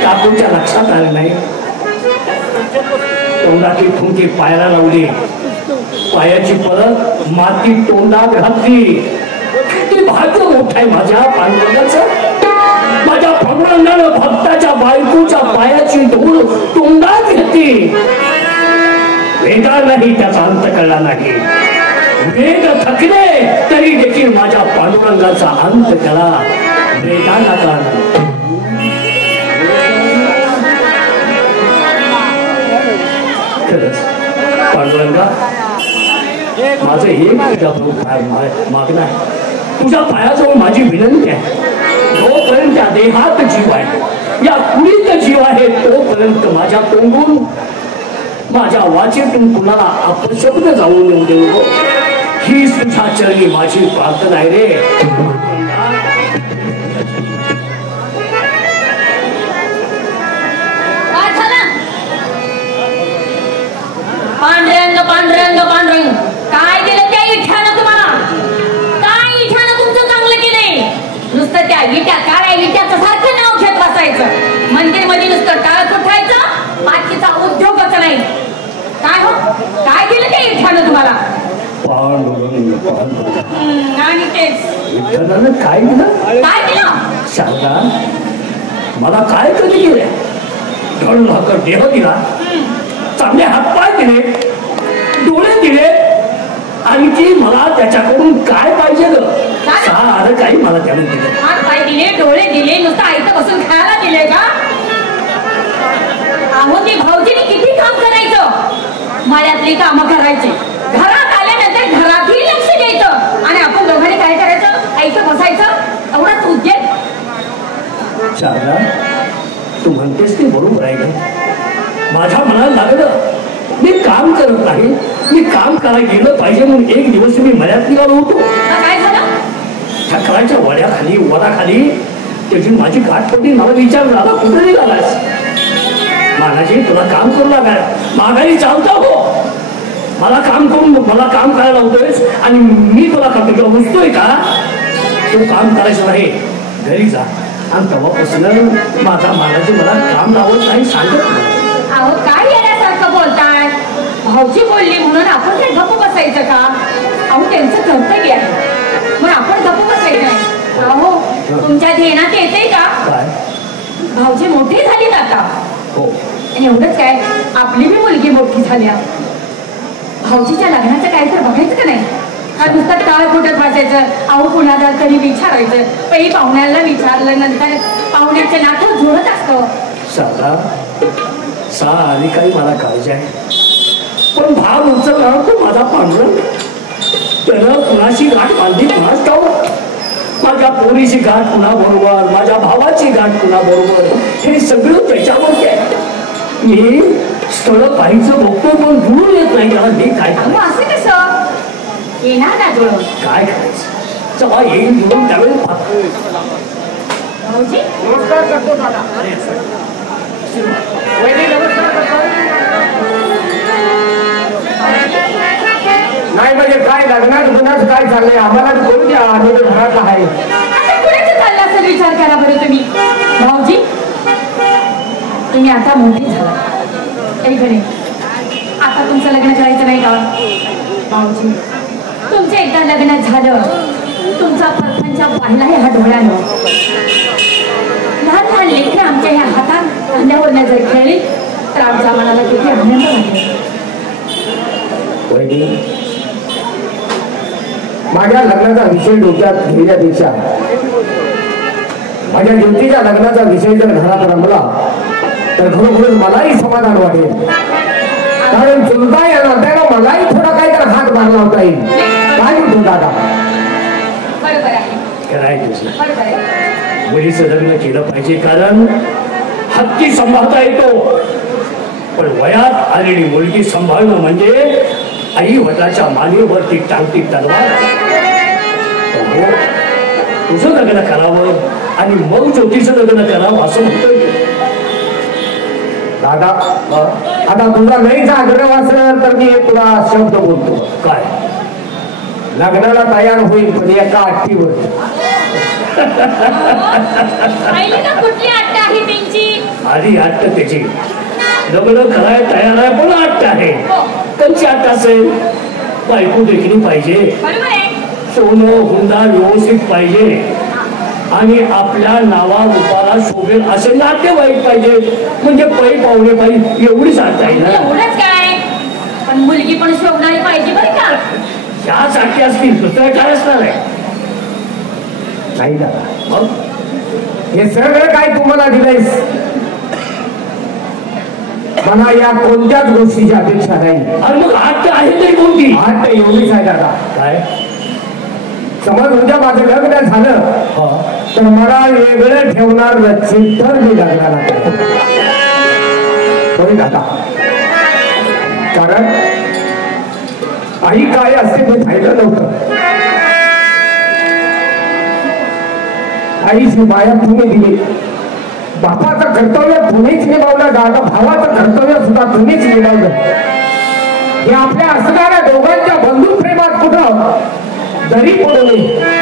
काकूच्या लक्षात आलं नाही. तोंडाची ठुमकी पायाला लावली. पायाची परत माती तोंडात घातली. किती भाग्य मोठं आहे माझ्या पांडुरंगाचं. माझ्या पांडुरंगानं भक्ताच्या बायकोच्या पायाची धूळ तोंडात घेतली. वेदालाही त्याचा अंत कळला नाही. वेद थकले तरी देखील माझ्या पांडुरंगाचा अंत केला. वेदाला कळला. पांडुरंगा माझं एक मागणं आहे. तुझ्या पायाजवळ माझी विनंती आहे. जोपर्यंत त्या देहात जीव आहे या कुणीत जीव आहे तोपर्यंत माझ्या तोंडून माझ्या वाचेतून कुणाला अपशब्द जाऊन येऊ देऊ. ही तुझ्या चरणी माझी प्रार्थना आहे रे. पांढऱ्यांग पांढऱ्यांग पांढरंग काय दिलं त्या इठ्यानं तुम्हाला. काय इठ्यानं तुमचं चांगलं केलंय. नुसतं त्या इट्या काळ्या इट्याचं सारखं नाव घेत बसायचं. मंदिर मध्ये नुसतं टाळ कुठायचं बाकीचा उद्योगच नाही. काय हो काय दिलं त्या इठ्यानं तुम्हाला. आणि तेच काय दिलं. काय दिलं. शारदा मला काय कधी केलंय. ढळ देह दिला. चांगले हातपाय दिले. डोळे दिले. आणखी मला त्याच्याकडून काय पाहिजे ग. सारं काही मला त्यानं दिलं. हात पाय दिले डोळे दिले नुसतं आईचं बसून खायला दिले का. अहो ती भाऊजीने किती काम करायचं. माळ्यातली कामं करायची. घरात आल्यानंतर घरातही लक्ष द्यायचं आणि आपण दोघांनी काय करायचं आईचं बसायचं एवढाच उद्योग. शारदा तू म्हणतेस ते बरोबर आहे का. माझ्या मनाला लागलं मी काम करत नाही. मी काम करायला गेलं पाहिजे म्हणून एक दिवस मी मळ्यात निघालो होतो. काय झालं. ठकराच्या वड्याखाली वराखाली त्याची माझी गाठ पडली. मला विचार झाला कुठे निघालास. महाराजी तुला काम करू लागाय माघारी चालतो हो. मला काम करून मला काम करायला होतोयस आणि मी तुला करतो घुसतोय का. तू काम करायचं नाही घरी जा. आणि तेव्हापासून माझा महाराजी मला काम लावत नाही सांगत नाही. अहो काय येण्यासारखं बोलताय. भाऊजी बोलली म्हणून आपण काय गप्प बसायचं का. अहो त्यांचं कर्तव्य आहे मग आपण गप्प बसायचं नाही. अहो तुमच्या ध्यानात येते का. भाऊजी मोठी झालीत आता. आणि एवढंच काय आपली बी मुलगी मोठी झाल्या. भाऊजीच्या लग्नाचं काय तर बघायचं का नाही. नुसतं टाळ फुटत बसायचं. अहो कुणाला तरी विचारायचं. पहिले पाहुण्याला विचारलं नंतर पाहुण्याचं नातं जुळत असतं. शारदा सारी काही मला काळजी आहे पण भाव उचलला तो माझा पांडुरंग. त्यानं कुणाशी गाठ बांधली कुणाच ठाऊक. माझ्या पोरीची गाठ कुणा बरोबर माझ्या भावाची गाठ कुणा बरोबर हे सगळं त्याच्यावरती आहे. मी स्थळ पाहायचं बघतो पण जुळून येत नाही. त्याला मी काय असं कसं येणार ना जुळून. काय करायचं जेव्हा येईल जुळून त्यावेळेस भाऊजी नमस्कार करतो दादा. नाही म्हणजे काय लग्नात गुन्हाच काय चाललंय आम्हाला करू द्या. आम्ही घरात आहे. कुणाचं चाललं असं विचार करा बरं तुम्ही. भाऊजी तुम्ही आता मोठी झाला. एक नाही आता तुमचं लग्न करायचं नाही का. भाऊजी तुमचं एकदा लग्न झालं तुमचा परपंचा पाहिलाय हा डोळ्यानं. लहान लहान लेकरं आमच्या ह्या हातात खांद्यावरनं जर खेळली तर आमच्या मनाला किती आनंद वाटेल. माझ्या लग्नाचा विषय डोक्यात घेण्यापेक्षा माझ्या ज्योतीच्या लग्नाचा विषय जर घरात रमला तर खरोखरच मलाही समाधान वाटेल. कारण चुलता या नात्यानं मलाही थोडा काहीतरी हात मार लावता येईल. काय म्हणतो दादा? मुलीचं लग्न केलं पाहिजे कारण हत्ती सांभाळता येतो, पण वयात आलेली मुलगी सांभाळणं म्हणजे आई वडिलाच्या मानेवरती टांगती तलवार. तुझं लग्न करावं आणि मग ज्योतीचं लग्न करावं असं म्हणतोय दादा. आता तुझा नाहीच आग्रह असेल तर मी एक तुला शब्द बोलतो. काय? लग्नाला तयार होईल पण एका अट्टीवर. कुठली अट्ट आहे त्यांची? आधी अट्ट त्याची लग्न करायला तयार आहे पण अट्ट आहे. त्यांची अट्ट असेल बायको देखील पाहिजे, सोनं हुंडा व्यवस्थित पाहिजे आणि आपल्या नावा रूपाला शोभेल असे नातेवाईक पाहिजे. म्हणजे पै पाहुणे पाहिजे एवढीच अट्ट आहे ना. एवढंच काय, पण मुलगी पण शोभणारी पाहिजे बरं का. ह्यासाठी असतील, दुसरं काय असणार आहे? नाही दादा, मग हे सगळं काय तुम्हाला दिलंयस, मला या कोणत्याच गोष्टीची अपेक्षा नाही. आणि मग आठ आहे तरी कोणती? आठ एवढीच आहे दादा. काय? समज उद्या माझं लग्न झालं तर मला वेगळं ठेवणार नसेल तर मी लग्नाला होय दादा. कारण आई काय असते ते पाहिलं नव्हतं. आईची माया तुम्ही दिली, बापाचं कर्तव्य तुम्हीच निभावलं, दादा भावाचं कर्तव्य सुद्धा तुम्हीच निभावलं. हे आपल्या असणाऱ्या दोघांच्या बंधू प्रेमात कुठं दरी पडू नये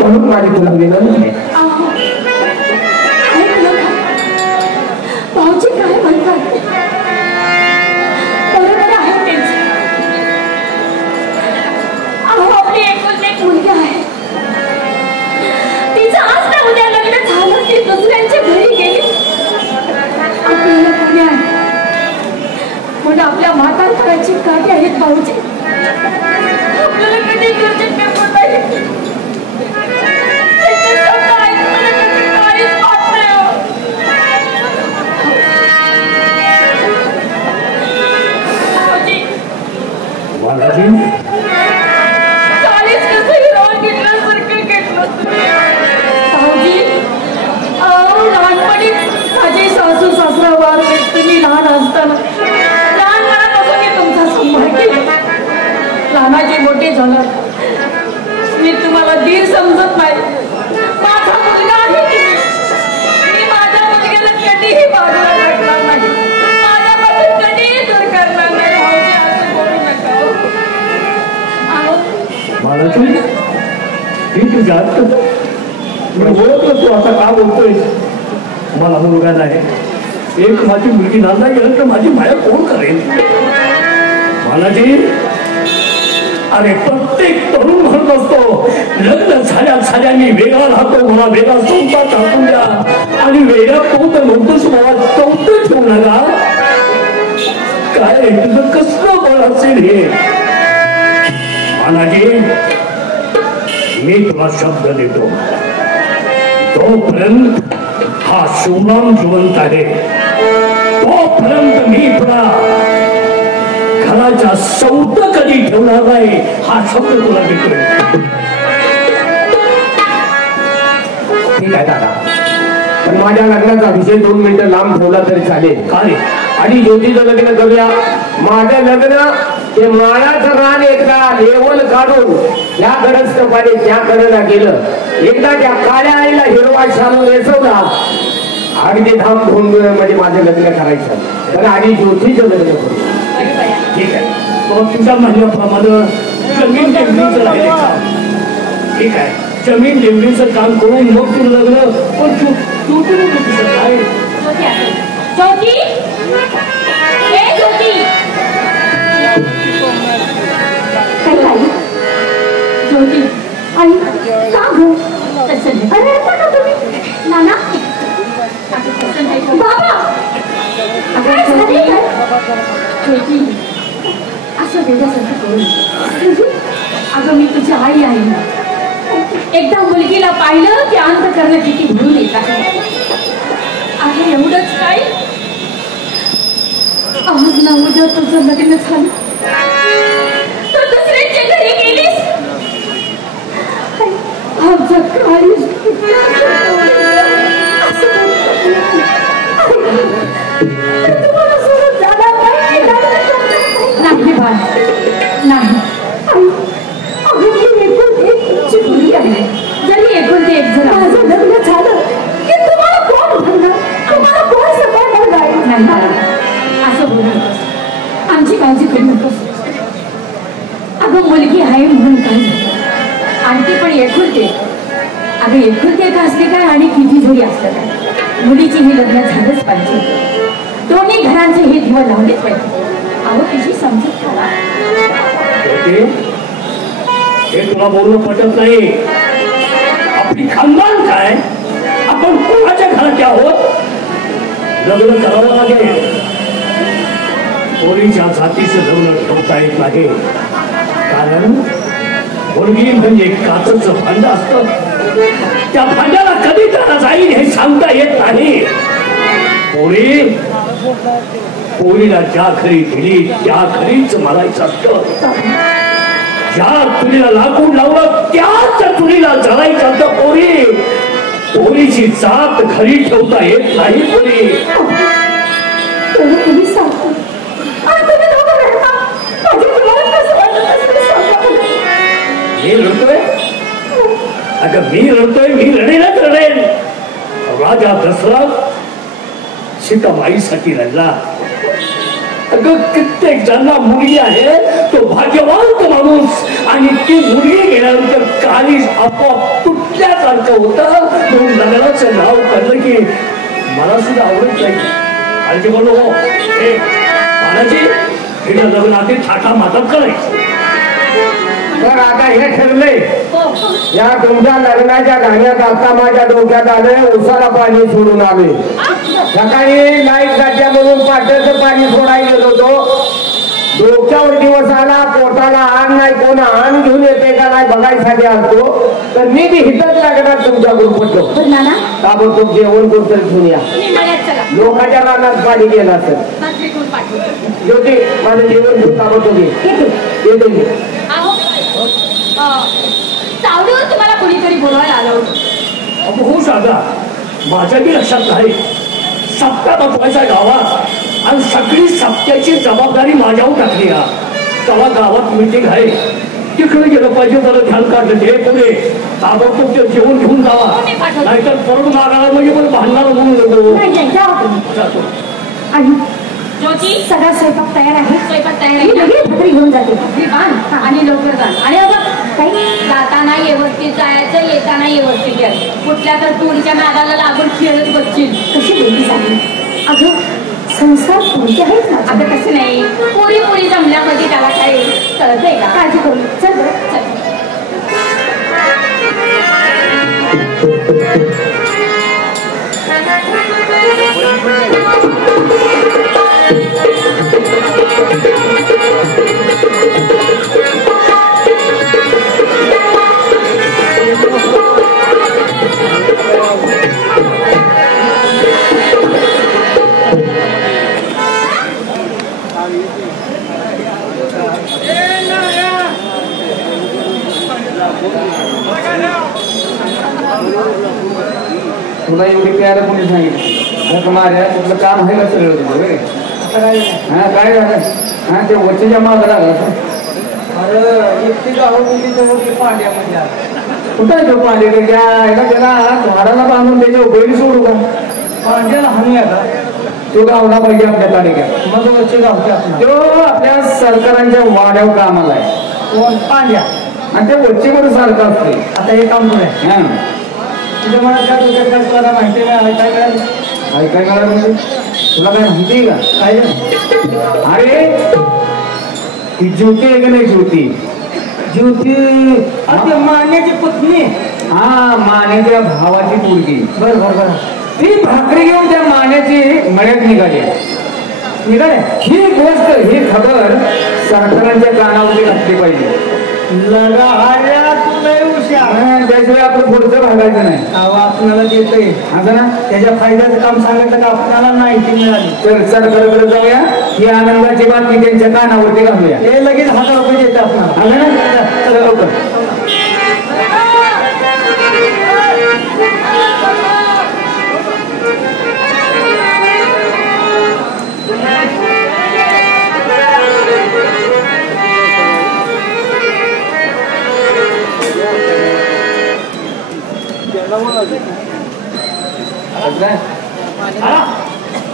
म्हणून माझी तुला विनंती. भाऊजी काय म्हणतात बरोबर आहे त्यांचं. अहो आपली एकूण एक मुलगी आहे, तिचं आज ना उद्या लग्न झालं ती दुसऱ्यांच्या घरी गेली. आपल्याला पुण्य आहे म्हणून आपल्या म्हातारपणाची काठी आहेत भाऊजी. आपल्याला कधी दुर्जन पेपर नाही. लहानपणी माझी सासू सासरा वार तुम्ही लहान असताना लहानपणापासून मी तुमचा सांभाळ केला. लहानाचे मोठे झाला मी तुम्हाला दीर समजत नाही. माझा मुलगा आहे मी माझ्या मुलग्याला कधीही बाजूला टाकणार नाही, माझ्यापासून कधीही दूर करणार नाही. भाऊजी असं बोलू नका. मला तू तुझ्या ओळखलं तू आता का बोलतोय. मला मुलगा नाही, एक माझी मुलगी नांदा गेलं तर माझी माया कोण करेल. मला जी अरे प्रत्येक तरुण म्हणत असतो लग्न झाल्या मी वेगळा राहतो, मला वेगळा संसार टाकून द्या आणि वेगळा कोण तर म्हणतोस मला चौथं ठेवू नका. काय तुझं कसलं बळ असेल हे. मानाजी मी तुला शब्द देतो, तोपर्यंत हा शिवराम जिवंत आहे तोपर्यंत मी तुला घराच्या सौत कधी ठेवणार नाही हा शब्द तुला देतोय. ठीक आहे दादा, पण माझ्या लग्नाचा विषय 2 मिनिटं लांब ठेवला तरी चालेल. काय? आणि ज्योतीचं लग्न करूया. माझं लग्न ते माळाचं रान एकदा लेवल काढून या कडच पाणी त्या कडेला गेलं. एकदा त्या काळ्या आईला हिरवा शालू नेसवला, अगदी धामधूम म्हणजे माझं लग्न करायचं. तर आधी ज्योतीचं लग्न करू. ठीक आहे, तो तुझ्या म्हणण्याप्रमाणे जमीन टेंबरीचं राहिले काम. ठीक आहे, जमीन टेंबरीचं काम करून मग तुझं लग्न. पण तू काय ज्योती, ए ज्योती, ज्योती आई का गो तसं? अरे का तुम्ही नाना बाबा काय झाले? ज्योती असं वेगळ्यासारखं करू नको. अगं मी तुझी आई आहे. एकदा मुलगीला पाहिलं की अंत करणं किती भरून येत आहे. अगं एवढंच काय, आज ना उद्या तुझं लग्न झालं तर दुसऱ्यांच्या घरी गेलीस. आमचं काही तुम्हाला सोडून जाणार नाही बाळ, नाही. तुमची मुलगी आहे. जरी एकुलती एक जण माझं लग्न झालं की तुम्हाला कोण म्हणणार, तुम्हाला कोण सांभाळणार नाही. असं बोलू नकोस, आमची काळजी करू नकोस. अगं मुलगी आहे म्हणून काय झालं, आणि ती पण एकुलती. अगं एकुलती एक असते काय आणि किती जरी असलं काय, मुलीची ही लग्न झालंच पाहिजे. दोन्ही घरांचे हे दिवा लावलेच पाहिजे. अहो तिची समजूत करा. हे तुला बोलणं पटत नाही. आपली खानदान काय, आपण कोणाच्या घरात आहोत. लग्न करावं लागेल. पोरीच्या जातीचं लग्न ठेवता येत नाही, कारण मुलगी म्हणजे काचचं भांड असतं. त्या भांड्याला कधी त्याला जाईल हे सांगता येत नाही. पोरीला ज्या घरी दिली त्या घरीच मलायचं असतं. ज्या चुलीला लाकूड लावलं त्याच चुलीला जळायचं असतं. पोरीची जात घरी ठेवता येत नाही. तुम्ही सांगतो मी रडतोय. अगं मी रडतोय, मी रडेलच रडेल. राजा दशरथ सीताबाईसाठी रडला. अगं कित्येक ज्यांना मुलगी आहे तो भाग्यवान माणूस, आणि ती मुलगी गेल्यानंतर काळीज आपोआप तुटल्यासारखं होतं. म्हणून लग्नाचं नाव काढलं की मला सुद्धा आवडत नाही. काळजी बोललो हो महाराजी, हिला लग्नातील थाटा मातात करायचं. तर आता हे ठरलंय, या तुमच्या लग्नाच्या गाण्यात आता माझ्या डोक्यात आलंय उसाला पाणी सोडून आले. सकाळी लाईट जात्या म्हणून पाट्याचं पाणी सोडायला गेलो होतो. डोक्यावर दिवस आला, पोटाला आण नाही, कोण आण घेऊन येते का नाही बघायसाठी आलतो. तर मी बी हितच लागणार तुमच्या ग्रुपटलो. ताबडतोब जेवण कोण तरी घेऊन या. लोकांच्या रानात पाणी गेलं असेल. ज्योती माझं जेवण घेऊन ताबडतोब येते मी. चावडीवर तुम्हाला कोणीतरी बोलवायला आलं होतं. हो साधा, माझ्याही लक्षात नाही. सप्ता बसवायचा गावात आणि सगळी सप्त्याची जबाबदारी माझ्यावर टाकली. तेव्हा गावात मीटिंग आहे, तिकडे गेलं पाहिजे. मला ध्यान काढलं ते पुढे ताबडतोब ते जेवण घेऊन जावा, नाहीतर परत मागायला म्हणजे पण भांडणार म्हणून जातो. ज्योती सगळा स्वयंपाक तयार आहे. स्वयंपाक तयार आहे. भाकरी घेऊन जाते. आणि लवकर जा. आणि काही जाताना व्यवस्थित जायचं, येताना व्यवस्थित यायचं. कुठल्या तर पोरीच्या नादाला लागून खेळत बसशील. कशी बोलली सांगली. अगं संसार पोरी आहेच ना. अगं कसं नाही, पोरी जमल्यामध्ये त्याला काय कळतंय का. काळजी करू. चल चल. तुला एवढी प्यायला कोणी सांगितलं माझ्या तुझं काम आहे का सगळं तुझं. हा काय झालं. हा ते वरच्या मागं लागला. पाण्यामध्ये कुठं आहे तो पाणी त्याला झाडाला बांधून त्याच्या बैल सोडू का. पांड्याला हानी आता तो गावला पाहिजे आपल्या तालुक्यात. मग वरचे गावचे तो आपल्या सरकारांच्या वाड्यावर कामाला आहे. कोण पांड्या. आणि ते वरचे बरं सारखं असते. आता हे काम करूया. हा तुझ्या मला काय डोक्यात तुला माहिती नाही. काय मिळालं काय मिळालं म्हणजे तुला काय माहिती का. काय अरे ती ज्योती आहे का नाही. ज्योती मान्याची पत्नी. हा मानेच्या भावाची मुलगी. बरं. ती भाकरी घेऊन त्या मानेची मळ्यात निघाली. निघाले ही गोष्ट ही खबर सरकारांच्या कानावरती घातली पाहिजे. लगा हार्या तू लय हुशार. त्याशिवाय आपण पुढचं भागायचं नाही. आपल्याला देतोय असं ना, त्याच्या फायद्याचं काम सांगितलं का आपल्याला माहिती मिळाली. तर सरकारकडे जाऊया, ही आनंदाची बातमी त्यांच्या कानावरती घालूया. हे लगेच 1000 रुपये देते आपल्याला. आलं ना, चला लवकर.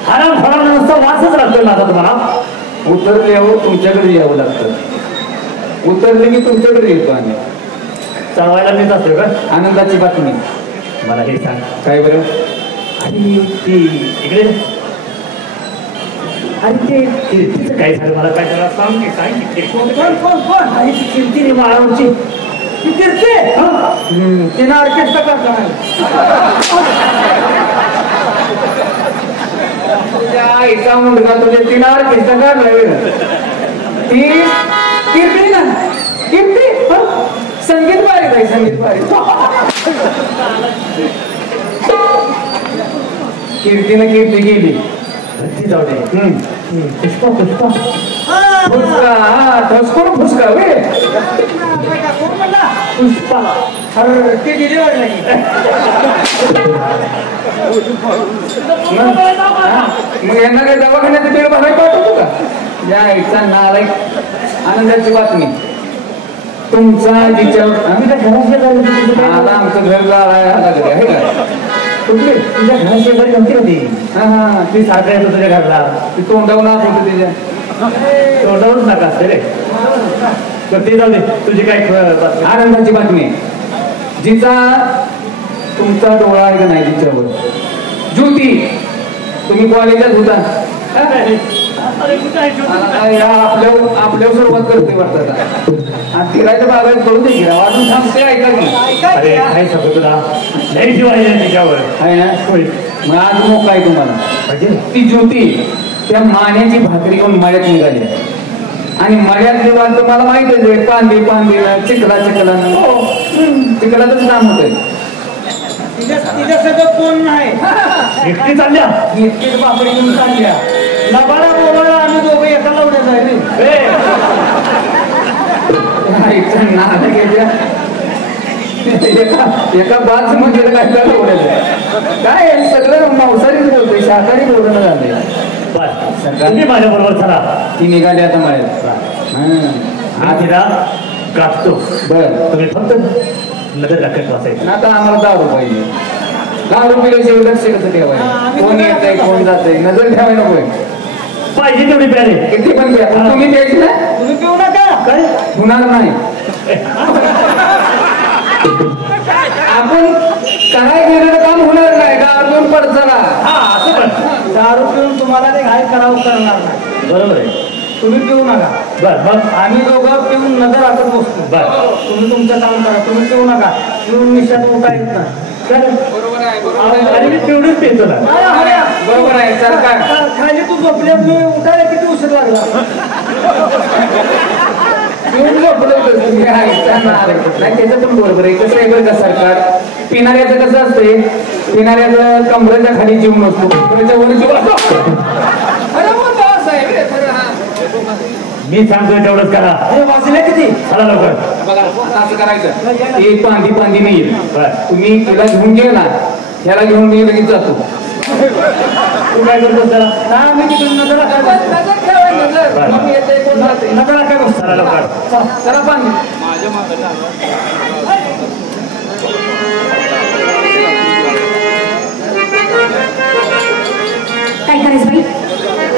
हराम फराम नुसतं वासच लागतोय माझा तुम्हाला. उतरल्यावर तुमच्याकडे यावं लागतं. उतरले की तुमच्याकडे येतो आम्ही. चढवायला मीच असतो का? आनंदाची बातमी. मला हे सांग काय बरं? आणि ती इकडे आणि ते कीर्तीचं काय झालं मला काय त्याला सांग की सांग की कोण आणि ती कीर्ती माळावरची ती कीर्ती तिनं ऑर्केस्ट्रा करता तुझ्या आईचा मुलगा तुझ्या तिनार किस्ता काढलाय. ती कीर्ती ना, कीर्ती संगीत बारी बाई, संगीत बारी. कीर्तीनं कीर्ती गेली. ती जाऊ दे. पुष्पा पुष्पा फुसका, हा ठसकून फुसका वे. कोण म्हणला पुष्पा अरे ते गेली वाढला मग यांना काय दवाखान्याचं बिल भरायला पाठवतो का? या आईचा नालायक. आनंदाची बातमी. तुमचा विचार आम्ही काय घरात आता आमचं घर आला घरी आहे का? कुठले तुझ्या घरा शेजारी नव्हती होती. हा हा, ती सारखं येतो तुझ्या घरला. ती तोंडावून आत होतं तिच्या. तोंडावरच नका असते रे. तर ते जाऊ दे. तुझी काय बातमी? आनंदाची बातमी. जिचा तुमचा डोळा आहे का नाही तिच्यावर. ज्योती, तुम्ही कॉलेजात होता. आपल्या सुरुवात करते वाटतं. आणि फिरायचं बागायत करू दे की अजून सांगते ऐका की. अरे काय सांगतो तुला लई जीव आहे त्याच्यावर. आहे ना. मग आज मोका आहे तुम्हाला. म्हणजे ती ज्योती त्या माण्याची भाकरी घेऊन मळ्यात निघाली. आणि मळ्यातली वाद तुम्हाला माहितच आहे. पांदे चिखला चिखलातच काम होतंय. तिच्या सगळं कोण नाही. एकटी चालल्या इतकेच बापडी घेऊन चालल्या. लबाडा बोबाडा आम्ही दोघं एका लावण्यात आहे रे. एका बाज म्हणजे काय काय सगळं मांसाहारीच बोलतोय, शाकाहारी बोलणं झालंय. तुम्ही माझ्या बरोबर चला. ती निघाली आता मळ्यात. हा तिला गाठतो. बर, तुम्ही फक्त नजर राखत बसायचं. आता आम्हाला दारू पाहिजे. दारू पिल्याशिवाय लक्ष कसं ठेवायचं? कोण येत आहे कोण जात आहे नजर ठेवायला नकोय. पाहिजे तेवढी प्यारे किती पण प्या. तुम्ही प्यायची ना, तुम्ही पिऊ नका. काय होणार नाही. आपण काय केलेलं काम होणार नाही का अजून पडचला. हा असं पण दारू पिऊन तुम्हाला ते घाई करावं करणार नाही. बरोबर आहे. तुम्ही पिऊ नका. बर मग आम्ही दोघं पिऊन नजर राखत बसतो. बर तुम्ही तुमचं काम करा. तुम्ही पिऊ नका. पिऊन निशात उठा येत नाही. बरोबर आहे. आणि मी तेवढीच पेतो ना. बरोबर आहे. सरकार खाली तू झोपल्या उठायला किती उशीर लागला. पिऊन झोपलं होतं तुम्ही. नाही त्याचं पण बरोबर आहे. कसं आहे बरं का सरकार, पिणाऱ्याचं कसं असतंय, पिणाऱ्याचं कमरेच्या खाली जीव नसतो, कमरेच्या वर जीव असतो. मी सांगतोय तेवढंच करा. हे वाजले किती. चला लवकर. बघा असं करायचं. एक पांदी नाही येईल. बर तुम्ही तिला घेऊन गेला, ह्याला घेऊन मी लगेच जातो. तू काय करतोस त्याला? हा मी तिकडून नजर राखायला नजर राखायला. चला लवकर. चला पांदी. काय करायचं बाई,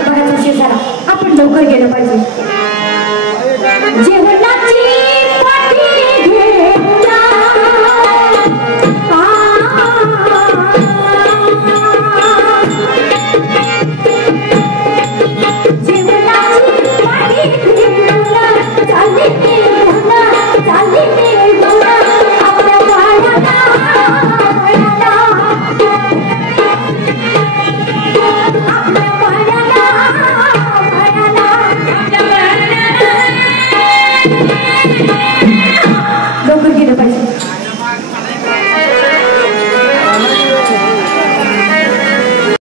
बराच उशीर झाला. आपण लवकर गेलं पाहिजे. जेवणाची पाठी घेऊया. जेवणाची पाठी घेऊया. चालली आपल्या वाड्याला. आपल्या वाड्याला